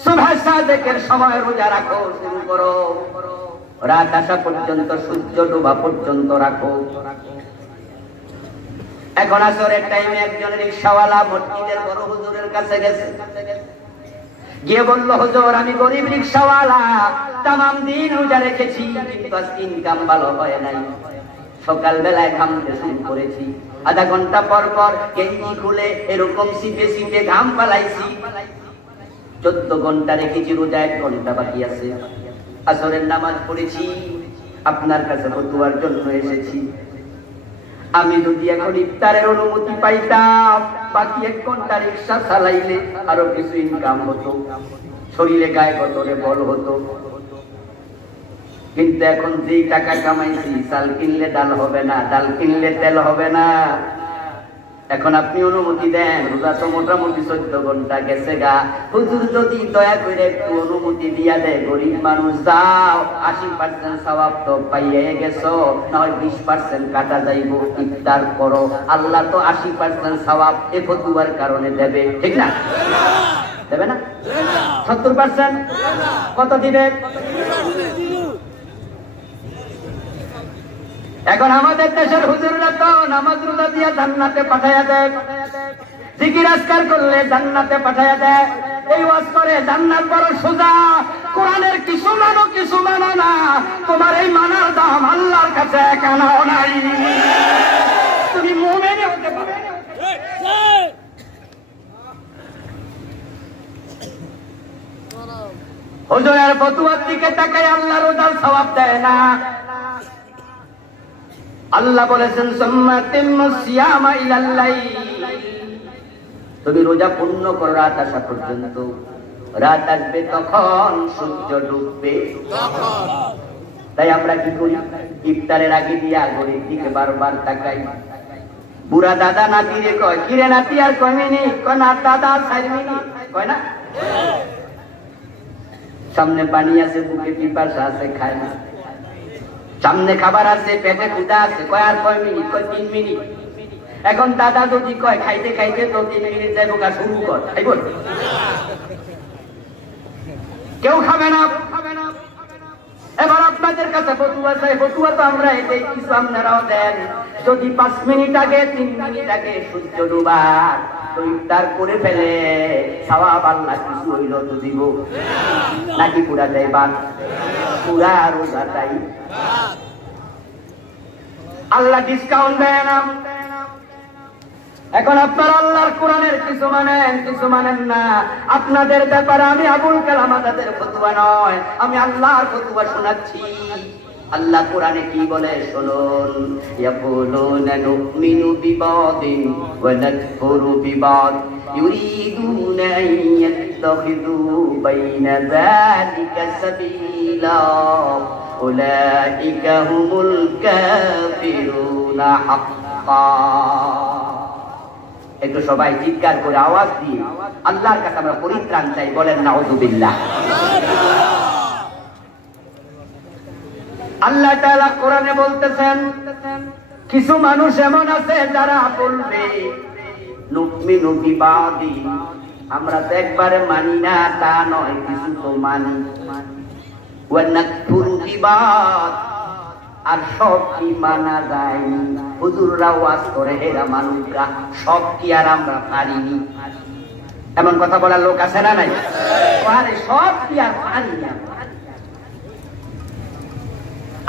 সুবহ সাদেকের সময় রোজা রাখো, শুরু করো, রাত আসা পর্যন্ত, সূর্য ডোবা পর্যন্ত রাখো। এখন আসরের টাইমে একজন রিকশাওয়ালা মসজিদের বড় হুজুরের কাছে গেছে, গিয়ে বলল হুজুর আমি গরিব রিকশাওয়ালা, তামাম দিন রোজা রেখেছি কিন্তু আজকে ইনকাম ভালো হয় নাই। সকাল বেলায় ঘামতে শুরু করেছি, আধা ঘন্টা পর পর গেঞ্জি খুলে এরকম সিপে সিপে ঘাম পালাইছি, 14 ঘন্টা রেখেছি রোজা, 1 ঘন্টা বাকি আছে। আসরের নামাজ পড়েছি, আপনার কাছে ফতোয়ার জন্য এসেছি। আমি যদি এখন ইফতারের অনুমতি পাইতাম, বাকি 1 ঘন্টা রিকশা চালাইলে আরো কিছু ইনকাম হতো, শরীরে গায়ে গতরে বল হতো। কিন্তু এখন যেই টাকা কামাইছি, চাল কিনলে ডাল হবে না, ডাল কিনলে তেল হবে না। এখন আপনি অনুমতি দেন, রোজা তো মোটামুটি 14 ঘন্টা গেছে গা, হুজুর যদি দয়া করে একটু অনুমতি দিয়া দেয়, গরিব মানুষ যাও, 80% সওয়াব তো পাইয়ে গেছো, নয় 20% কাটা যাইব, ইফতার করো, আল্লাহ তো 80% সওয়াব এ ফতোয়ার কারণে দেবে, ঠিক না? দেবে না? 70%? কত দিবে? এখন আমাদের দেশের হুজুররা তো নামাজ রোজা দিয়ে জান্নাতে পাঠায়া দেয়, জিকির আজকার করলে জান্নাতে পাঠায়া দেয়, এই ওয়াজ করে জান্নাত বড় সোজা। কোরআনের কিছু মানো কিছু মানো না, তোমার এই মানার দাম আল্লাহর কাছে কানাও নাই। তুমি মুমিন হতে পারবে না। হুজুরের ফতোয়ার দিকে তাকায় আল্লাহ রোজার সওয়াব দেয় না। আল্লাহ বলেছেন সুম্মা তিম্মুস সিয়ামা ইলাল লাইল, তুমি রোজা পূর্ণ করো রাত আসা পর্যন্ত। রাত আসবে তখন, সূর্য ডুববে তখন। তাই আমরা কি করি? ইফতারের আগে দিয়া ঘড়ির দিকে বারবার তাকাই। বুড়া দাদা নাতিরে কয়, কিরে নাতি আর কয় মিনিট? কয় না দাদা 4 মিনিট। কয় না? সামনে পানি আছে, বুকে পিপাসা আছে, খায় না। সামনে খাবার আছে, পেটে ক্ষুধা আছে, কয় আর কয় মিনিট? কয় 3 মিনিট। এখন দাদা যদি কয় খাইতে খাইতে তো 3 মিনিট যাইব, গা শুরু কর, খাইব? কেউ খাবে না। এবার আপনাদের কাছে ফতুয়া চাই, ফতুয়া তো আমরা এটাই কিছু আপনারাও দেন। যদি 5 মিনিট আগে 3 মিনিট আগে সূর্য ডুবার তো ইফতার করে ফেলে, সওয়াব আল্লাহ কিছু হইল তো দিব নাকি? পুরা দেয় বাদ, পুরা রোজাটাই আল্লাহ ডিসকাউন্ট দেয় না। এখন আপনারা আল্লাহর কোরআনের কিছু মানেন, কিছু মানেন না। আপনাদের ব্যাপারে আমি আবুল কালাম আজাদের ফতোয়া নয়, আমি আল্লাহর ফতোয়া শোনাচ্ছি। আল্লাহ কোরআনে কি বলে শুনুন। ইয়াকুলুনা নুমিনু বিবাদিন ওয়া নাকফুরু বিবাদ ইউরিদুনা আন ইয়াত্তাখিযু বাইনা যালিকা সাবিলা উলাইকা হুমুল কাফিরুনা হাক্কা। একটু সবাই চিৎকার করে আওয়াজ দিয়ে আল্লাহর কাছে আমরা পরিত্রাণ চাই, বলেন নাউযুবিল্লাহ। আল্লাহ তাআলা কোরআনে বলতেছেন, কিছু মানুষ এমন আছে যারা বলবে নুমিনু বিবাদি, আমরা তো একবারে মানি না তা নয়, কিছু তো মানি। ওয়া নাকফুরু বিবাদ, আর সব কি মানা যায়? হুজুররা ওয়াজ করে এরা মানুষরা সব কি আর আমরা পারিনি? এমন কথা বলার লোক আছে না নাই? আরে সব কি আর পারি না?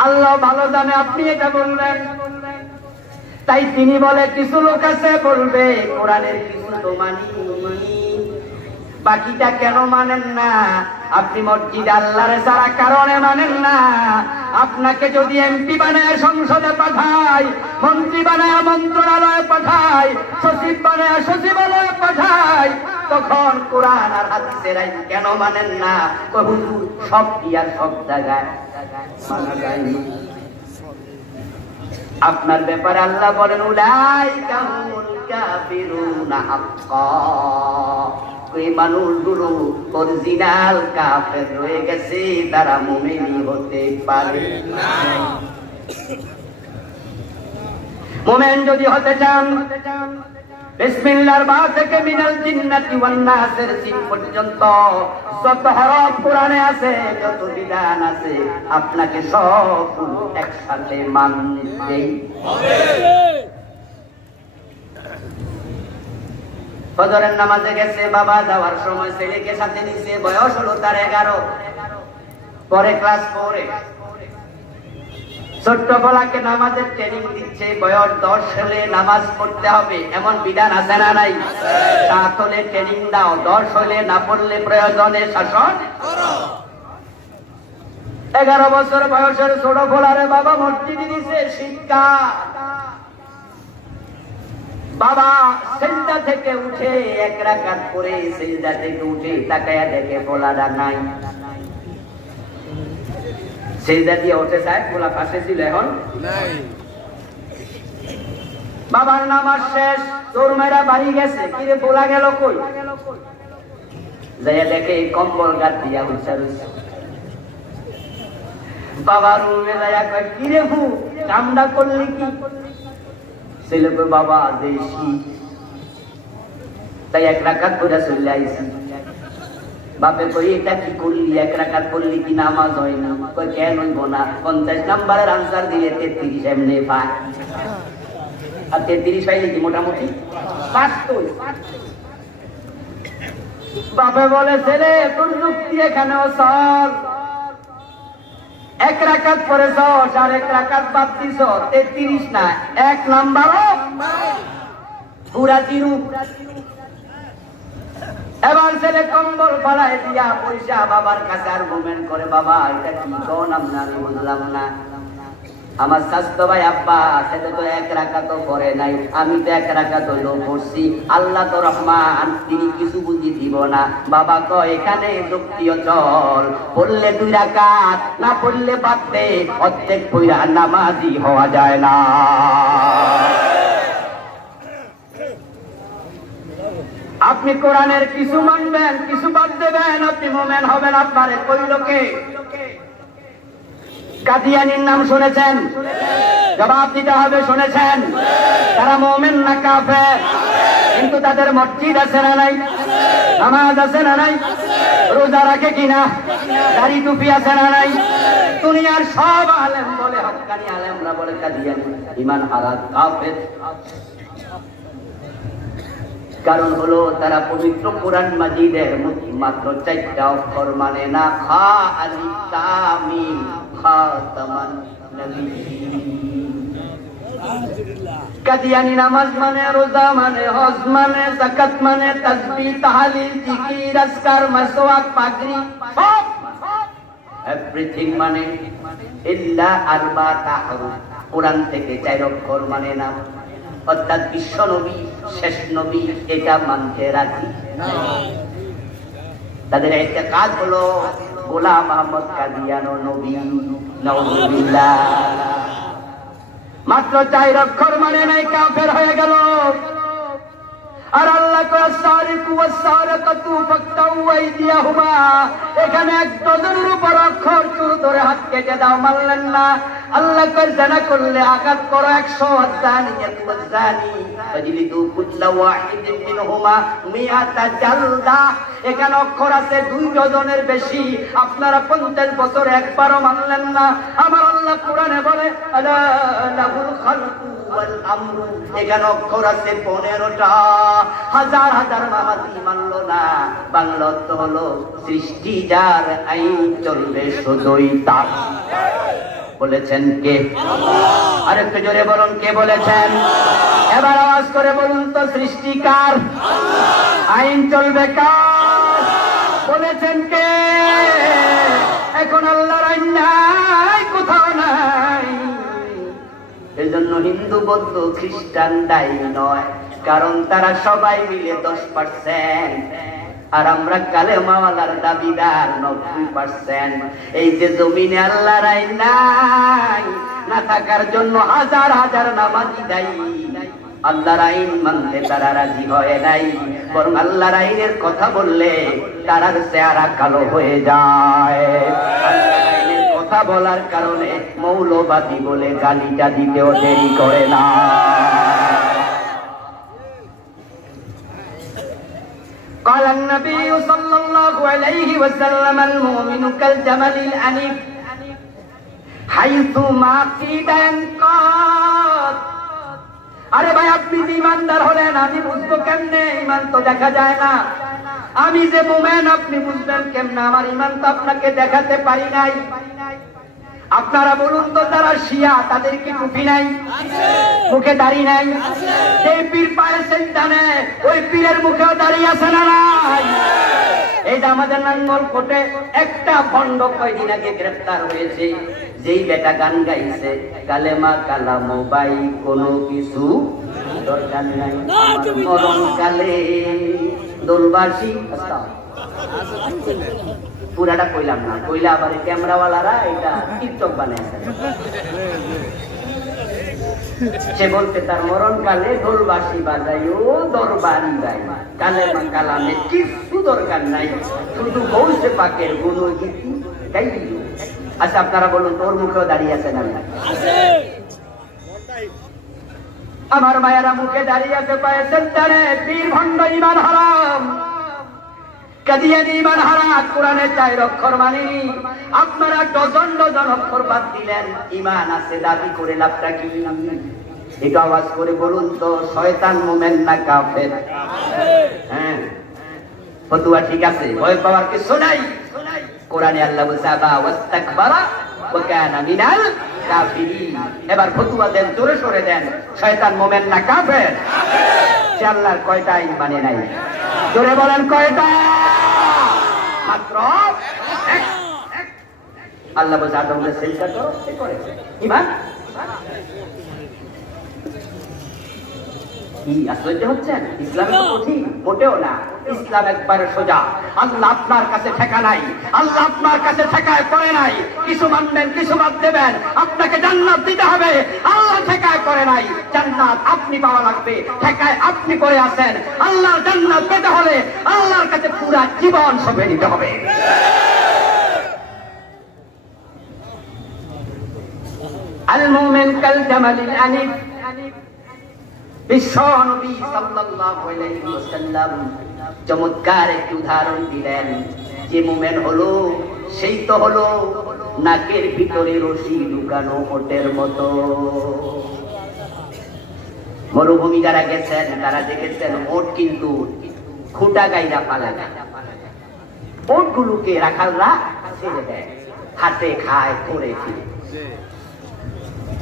আল্লাহ ভালো জানে আপনি এটা বলবেন। তাই তিনি বলে কিছু লোক আছে বলবে কোরআনের কিছু তো মানি, বাকিটা কেন মানেন না? আপনি মসজিদ আল্লাহর সারা কারণে মানেন না। আপনাকে যদি এমপি বানায় সংসদে পাঠায়, মন্ত্রী বানায় মন্ত্রণালয়ে পাঠায়, সচিব বানায় সচিবালয়ে পাঠায়, তখন কোরআন আর হাদিসের আইন কেন মানেন না? হুজুর সব কি আর সব জায়গায় মানা যায়নি? আপনার ব্যাপারে আল্লাহ বলেন উলাইকা হুমুল কাফিরুনা হাক্কা, ওই মানুষগুলো অরিজিনাল কাফের রয়ে গেছে, তারা মুমিন হতে পারে না। মুমিন যদি হতে চান, বিসমিল্লাহর বা থেকে মিনাল জিন্নাতি ওয়ান নাসের সিন পর্যন্ত যত হরফ কোরআনে আছে, যত বিধান আছে, আপনাকে সব একসাথে মানতেই হবে। ফজরের নামাজে গেছে, বাবা যাওয়ার সময় ছেলেকে সাথে নিছে, বয়স হলো তার 11, পরে ক্লাস 4 এ। ছোট্ট বলাকে নামাজের ট্রেনিং দিচ্ছে, বয়স 10 হলে নামাজ পড়তে হবে এমন বিধান আছে না নাই? 7 হলে ট্রেনিং দাও, 10 হলে না পড়লে প্রয়োজনে শাসন করো। 11 বছর বয়সের ছোট বলারে বাবা মসজিদে দিছে শিক্ষা। বাবা সিজদা থেকে উঠে 1 রাকাত পড়ে সিজদা থেকে উঠে তাকায়া দেখে বলাটা নাই। সিজদা দিয়ে উঠে যায়, বলা পাশে ছিল, এখন নাই। বাবার নামাজ শেষ, দৌড় মেরা বাড়ি গেছে, কিরে বলা গেল কই? যাইয়া দেখে কম্বল গাদ দিয়া উঠছে। বাবা রুমে যাইয়া কয়, কিরে ভু কামটা করলি কি? ছেলে কই, বাবা দেশি, তাই 1 রাকাত করে চলে আইছি। বাপে কই এটা কি করলি, 1 রাকাত করলি কি নামাজ হয় না? কই কেন হইব না? 50 নাম্বারের আনসার দিয়ে 33 এমনি পায়। আর 33 পাইলে কি মোটামুটি পাস তো। বাপে বলে ছেলে তোর যুক্তি এখানেও সল, 1 রাকাত পরে সস আর 1 রাকাত বাদ দিছ, 33 না 1 নাম্বারও পুরা জিরু। এবার ছেলে কম্বল পাড়ায় দিয়া পয়সা বাবার কাছে আর্গুমেন্ট করে, বাবা এটা কি কোন আমি বুঝলাম না। আমার স্বাস্থ্য ভাই আব্বা সেটা তো 1 রাকাতও পড়ে নাই, আমি তো 1 রাকাত হইলেও পড়ছি, আল্লাহ তো রহমান, তিনি কিছু বুঝি দিব না। বাবা কয় এখানে যুক্তিও চল, পড়লে 2 রাকাত, না পড়লে বাদ দে, অর্ধেক পইরা নামাজি হওয়া যায় না। আপনি কোরআনের কিছু মানবেন, কিছু বাদ দেবেন, আপনি মুমিন হবেন। আপনারে কইল কে? কাদিয়ানীর নাম শুনেছেন? জবাব দিতে হবে, শুনেছেন? তারা মুমিন না কাফের? কিন্তু তাদের মসজিদ আছে না নাই? নামাজ আছে না নাই? রোজা রাখে কিনা? দাড়ি টুপি আছে না নাই? দুনিয়ার সব আলেম বলে, হক্কানি আলেমরা বলে কাদিয়ানী ঈমান হারা কাফের। কারণ হলো তারা পবিত্র কোরআন মাজিদের মাত্র 4টা অক্ষর মানে না, খা আলিফ লাম মিম খাতামান নবিয়্যিন। কাদিয়ানী নামাজ মানে, রোজা মানে, হজ মানে, যাকাত মানে, তাসবিহ তাহলিল জিকির আজকার মাসওয়াক পাগড়ি সব এভরিথিং মানে ইল্লা আরবা'তা হুরুফ, কোরআন থেকে 4 অক্ষর মানে না। অর্থাৎ বিশ্ব নবী, শেষ নবী, এটা মানতে রাজি তাদের একটা কাজ হলো গোলাম আহমদ কাদিয়ানো নবী, নাউযুবিল্লাহ। মাত্র 4 অক্ষর মানে নাই, কাফের হয়ে গেল। আর আল্লাহ কয় সারিকু ওয়াসারিকাতু ফাকতাউ আইদিয়াহুমা, এখানে 1 ডজনের উপর অক্ষর চুর ধরে হাত কেটে দাও, মানলেন না। আল্লাহ কয় জানা করলে আঘাত করো 100, আযানিয়াতু ওয়াযানি ফাজলিদু কুল্লা ওয়াহিদিন মিনহুমা মিআতা জালদা। এখানে অক্ষর আছে 2 ডজনের বেশি, আপনারা 50 বছর একবারও মানলেন না। আমার আল্লাহ কোরআনে বলে আলা লাহুল খালকু ওয়াল আমরু, এখানে অক্ষর আছে 15টা। হাজার হাজার নামাজি মানল না। বাংলা অর্থ হলো সৃষ্টি যার, আইন চলবে শুধুই তার। বলেছেন কে? আল্লাহ। আরেকটু জোরে বলুন, কে বলেছেন? এবার আওয়াজ করে বলুন তো, সৃষ্টি কার? আল্লাহ। আইন চলবে কার? বলেছেন কে? এখন আল্লাহর আইন নাই, কোথাও নাই। এজন্য হিন্দু, বৌদ্ধ, খ্রিস্টান দায়ী নয়, কারণ তারা সবাই মিলে 10%, আর আমরা কালেমাওয়ালার দাবিদার 90%। এই যে জমিনে আল্লাহর আইন নাই, না থাকার জন্য হাজার হাজার নামাজি দায়ী। আল্লাহর আইন মানতে তারা রাজি হয় নাই, বরং আল্লাহর আইনের কথা বললে তারার চেহারা কালো হয়ে যায়। আল্লাহর আইনের কথা বলার কারণে মৌলবাদী বলে গালিটা দিতেও দেরি করে না। قال النبي صلى الله عليه وسلم المؤمن كالجمل الأنيف حيث ما قيد ينقاد। আরে ভাই, আপনি ঈমানদার হলেন, আমি বুঝবো কেমনে? ঈমান তো দেখা যায় না। আমি যে মুমিন আপনি বুঝবেন কেমনে? আমার ঈমান তো আপনাকে দেখাতে পারি নাই। আপনারা বলুন তো, যারা শিয়া তাদের কি টুপি নাই? মুখে দাড়ি নাই? সেই পীর পায়ে সেজদা নেয়, ওই পীরের মুখেও দাড়ি আছে না নাই? এই যে আমাদের নাঙ্গলকোটে একটা ভণ্ড কয়দিন আগে গ্রেফতার হয়েছে, যেই বেটা গান গাইছে কালেমা কালামো বাই কোনো কিছু দরকার নাই, মরণ কালে দোলবাসী। পুরাটা কইলাম না, কইলে আবার ক্যামেরাওয়ালারা এটা টিকটক বানাইছে। সে বলতে তার মরণ কালে ঢোলবাসি বাজাইও দরবারি গাই, কালেমা কালামে কিছু দরকার নাই, শুধু গৌসে পাকের গুণগীতি গাইল। আচ্ছা, আপনারা বলুন, তোর মুখেও দাঁড়িয়ে আছে না? আমার মায়েরা মুখে দাঁড়িয়ে আছে, পায়ে সেজদারে। পীর ভণ্ড ঈমান হারাম। কাদিয়ানি ঈমান হারা কোরআনের 4 অক্ষর মানেনি, আপনারা ডজন ডজন অক্ষর বাদ দিলেন, ঈমান আছে দাবি করে লাভটা কি? এটা আওয়াজ করে বলুন তো, শয়তান মুমিন না কাফের? হ্যাঁ, ফতোয়া ঠিক আছে, ভয় পাওয়ার কিছু নাই। কোরআনে আল্লাহ বলছে আবা ওয়াস্তাকবারা ওয়া কানা মিনাল কাফিরিন। এবার ফতোয়া দেন, জোরে সরে দেন, শয়তান মুমিন না কাফের? সে আল্লাহর কয়টা আইন মানে নাই? জোরে বলেন কয়টা? মাত্র এক। আল্লাহ বলছে আদমকে সিজদা করো, সে করেছে। ঈমান কি আশ্চর্য হচ্ছে? ইসলাম তো কঠিন মোটেও না, ইসলাম একবারে সোজা। আল্লাহ আপনার কাছে ঠেকা নাই, আল্লাহ আপনার কাছে ঠেকায় পড়ে নাই। কিছু মানবেন, কিছু বাদ দেবেন, আপনাকে জান্নাত দিতে হবে। আল্লাহ ঠেকায় পড়ে নাই, জান্নাত আপনি পাওয়া লাগবে। ঠেকায় আপনি পড়ে আছেন, আল্লাহর জান্নাত পেতে হলে আল্লাহর কাছে পুরা জীবন সঁপে দিতে হবে। আল মুমিন কাল জামালিল আনিফ। বিশ্ব নবী সাল্লাল্লাহু আলাইহি ওয়াসাল্লাম চমৎকার একটি উদাহরণ দিলেন। যে মুমিন হলো সেই তো হলো নাকের ভিতরে রশি ঢুকানো ওটের মতো। মরুভূমি যারা গেছেন তারা দেখেছেন ওট কিন্তু খুঁটা গাইরা পালে না, ওটগুলোকে রাখালরা ছেড়ে দেয়, হাতে খায়, করে ফিরে।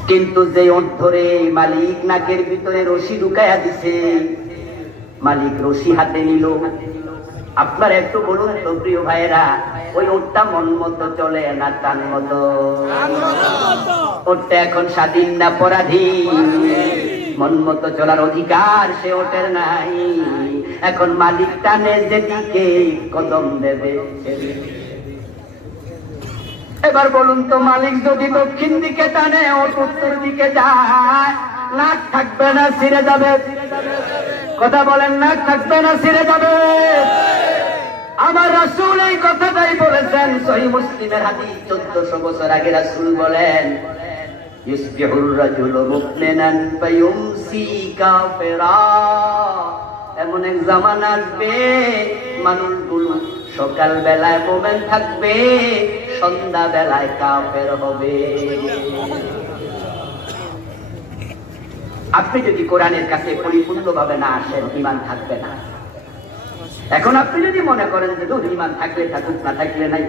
কিন্তু যে ওট ধরে মালিক নাকের ভিতরে রশি ঢুকাইয়া দিছে, মালিক রশি হাতে নিল। আপনার একটু বলুন তো প্রিয় ভাইয়েরা, ওই ওটটা মন মতো চলে না টান মতো? ওটটা এখন স্বাধীন না পরাধীন? মন মতো চলার অধিকার সে ওটের নাই। এখন মালিক টানে যেদিকে কদম দেবে। এবার বলুন তো, মালিক যদি দক্ষিণ দিকে টানে, ওট উত্তর দিকে যায়, নাক থাকবে না ছিঁড়ে যাবে? কথা বলেন, নাক থাকবে না ছিঁড়ে যাবে? আমার রাসূল এই কথাটাই বলেছেন। সহিহ মুসলিমের হাদিস, 1400 বছর আগে রাসূল বলেন, ইসবিহুর রাজুলু মুমিনান ফায়ুমসি কাফিরা। এমন এক জামানা আসবে মানুষগুলো সকাল বেলায় মুমিন থাকবে, সন্ধ্যা বেলায় কাফের হবে। আপনি যদি কোরআনের কাছে পরিপূর্ণভাবে না আসেন, ঈমান থাকবে না। এখন আপনি যদি মনে করেন যে ঈমান থাকলে থাকুক, না থাকলে নাই,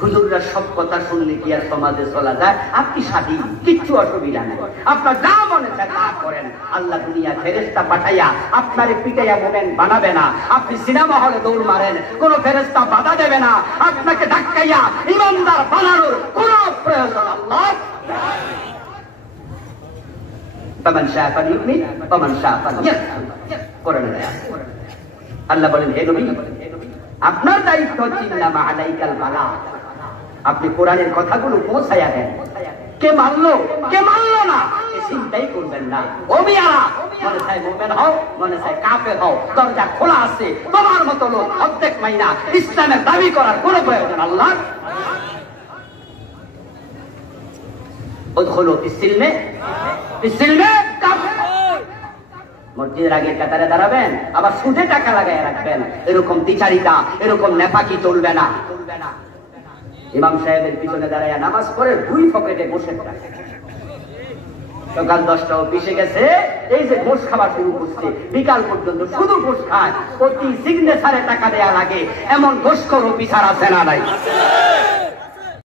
হুজুররা সব কথা শুনলে কি আর সমাজে চলা যায়? আপনি স্বাধীন, কিচ্ছু অসুবিধা নেই, আপনার যা মনে চায় তা করেন। আল্লাহ দুনিয়া ফেরেশতা পাঠাইয়া আপনারে পিটাইয়া মুমিন বানাবে না। আপনি সিনেমা হলে দৌড় মারেন, কোন ফেরেশতা বাধা দেবে না। আপনাকে ধাক্কাইয়া ঈমানদার বানানোর কোন প্রয়োজন আল্লাহ। ফামান শাআ ফালইউমিন ওয়া মান শাআ ফালইয়াকফুর। কোরআনের আয়াত। আল্লাহ বলেন, হে নবী, আপনার দায়িত্ব হচ্ছে ইন্নামা আলাইকাল বালাগ। আপনি কোরআনের কথাগুলো পৌঁছায়া দেন। কে মানলো কে মানলো না এ চিন্তাই করবেন না। ও মিয়ারা, মনে চায় মুমিন হও, মনে চায় কাফের হও, দরজা খোলা আছে। তোমার মতো লোক অর্ধেক মাইনা ইসলামের দাবি করার কোনো প্রয়োজন আল্লাহ। উদখুলু ফিস-সিলমে কাফের। মসজিদের আগে কাতারে দাঁড়াবেন, আবার সুদে টাকা লাগায় রাখবেন, এরকম দ্বিচারিতা, এরকম নেপাকি চলবে না। ইমাম সাহেবের পিছনে দাঁড়ায় নামাজ পড়ে 2 পকেটে বসে থাকে। সকাল 10টা অফিসে গেছে, এই যে ঘুষ খাবার শুরু করছে, বিকাল পর্যন্ত শুধু ঘুষ খায়। প্রতি সিগনেচারে টাকা দেয়া লাগে, এমন ঘুষখোর অফিসার আছে না নাই?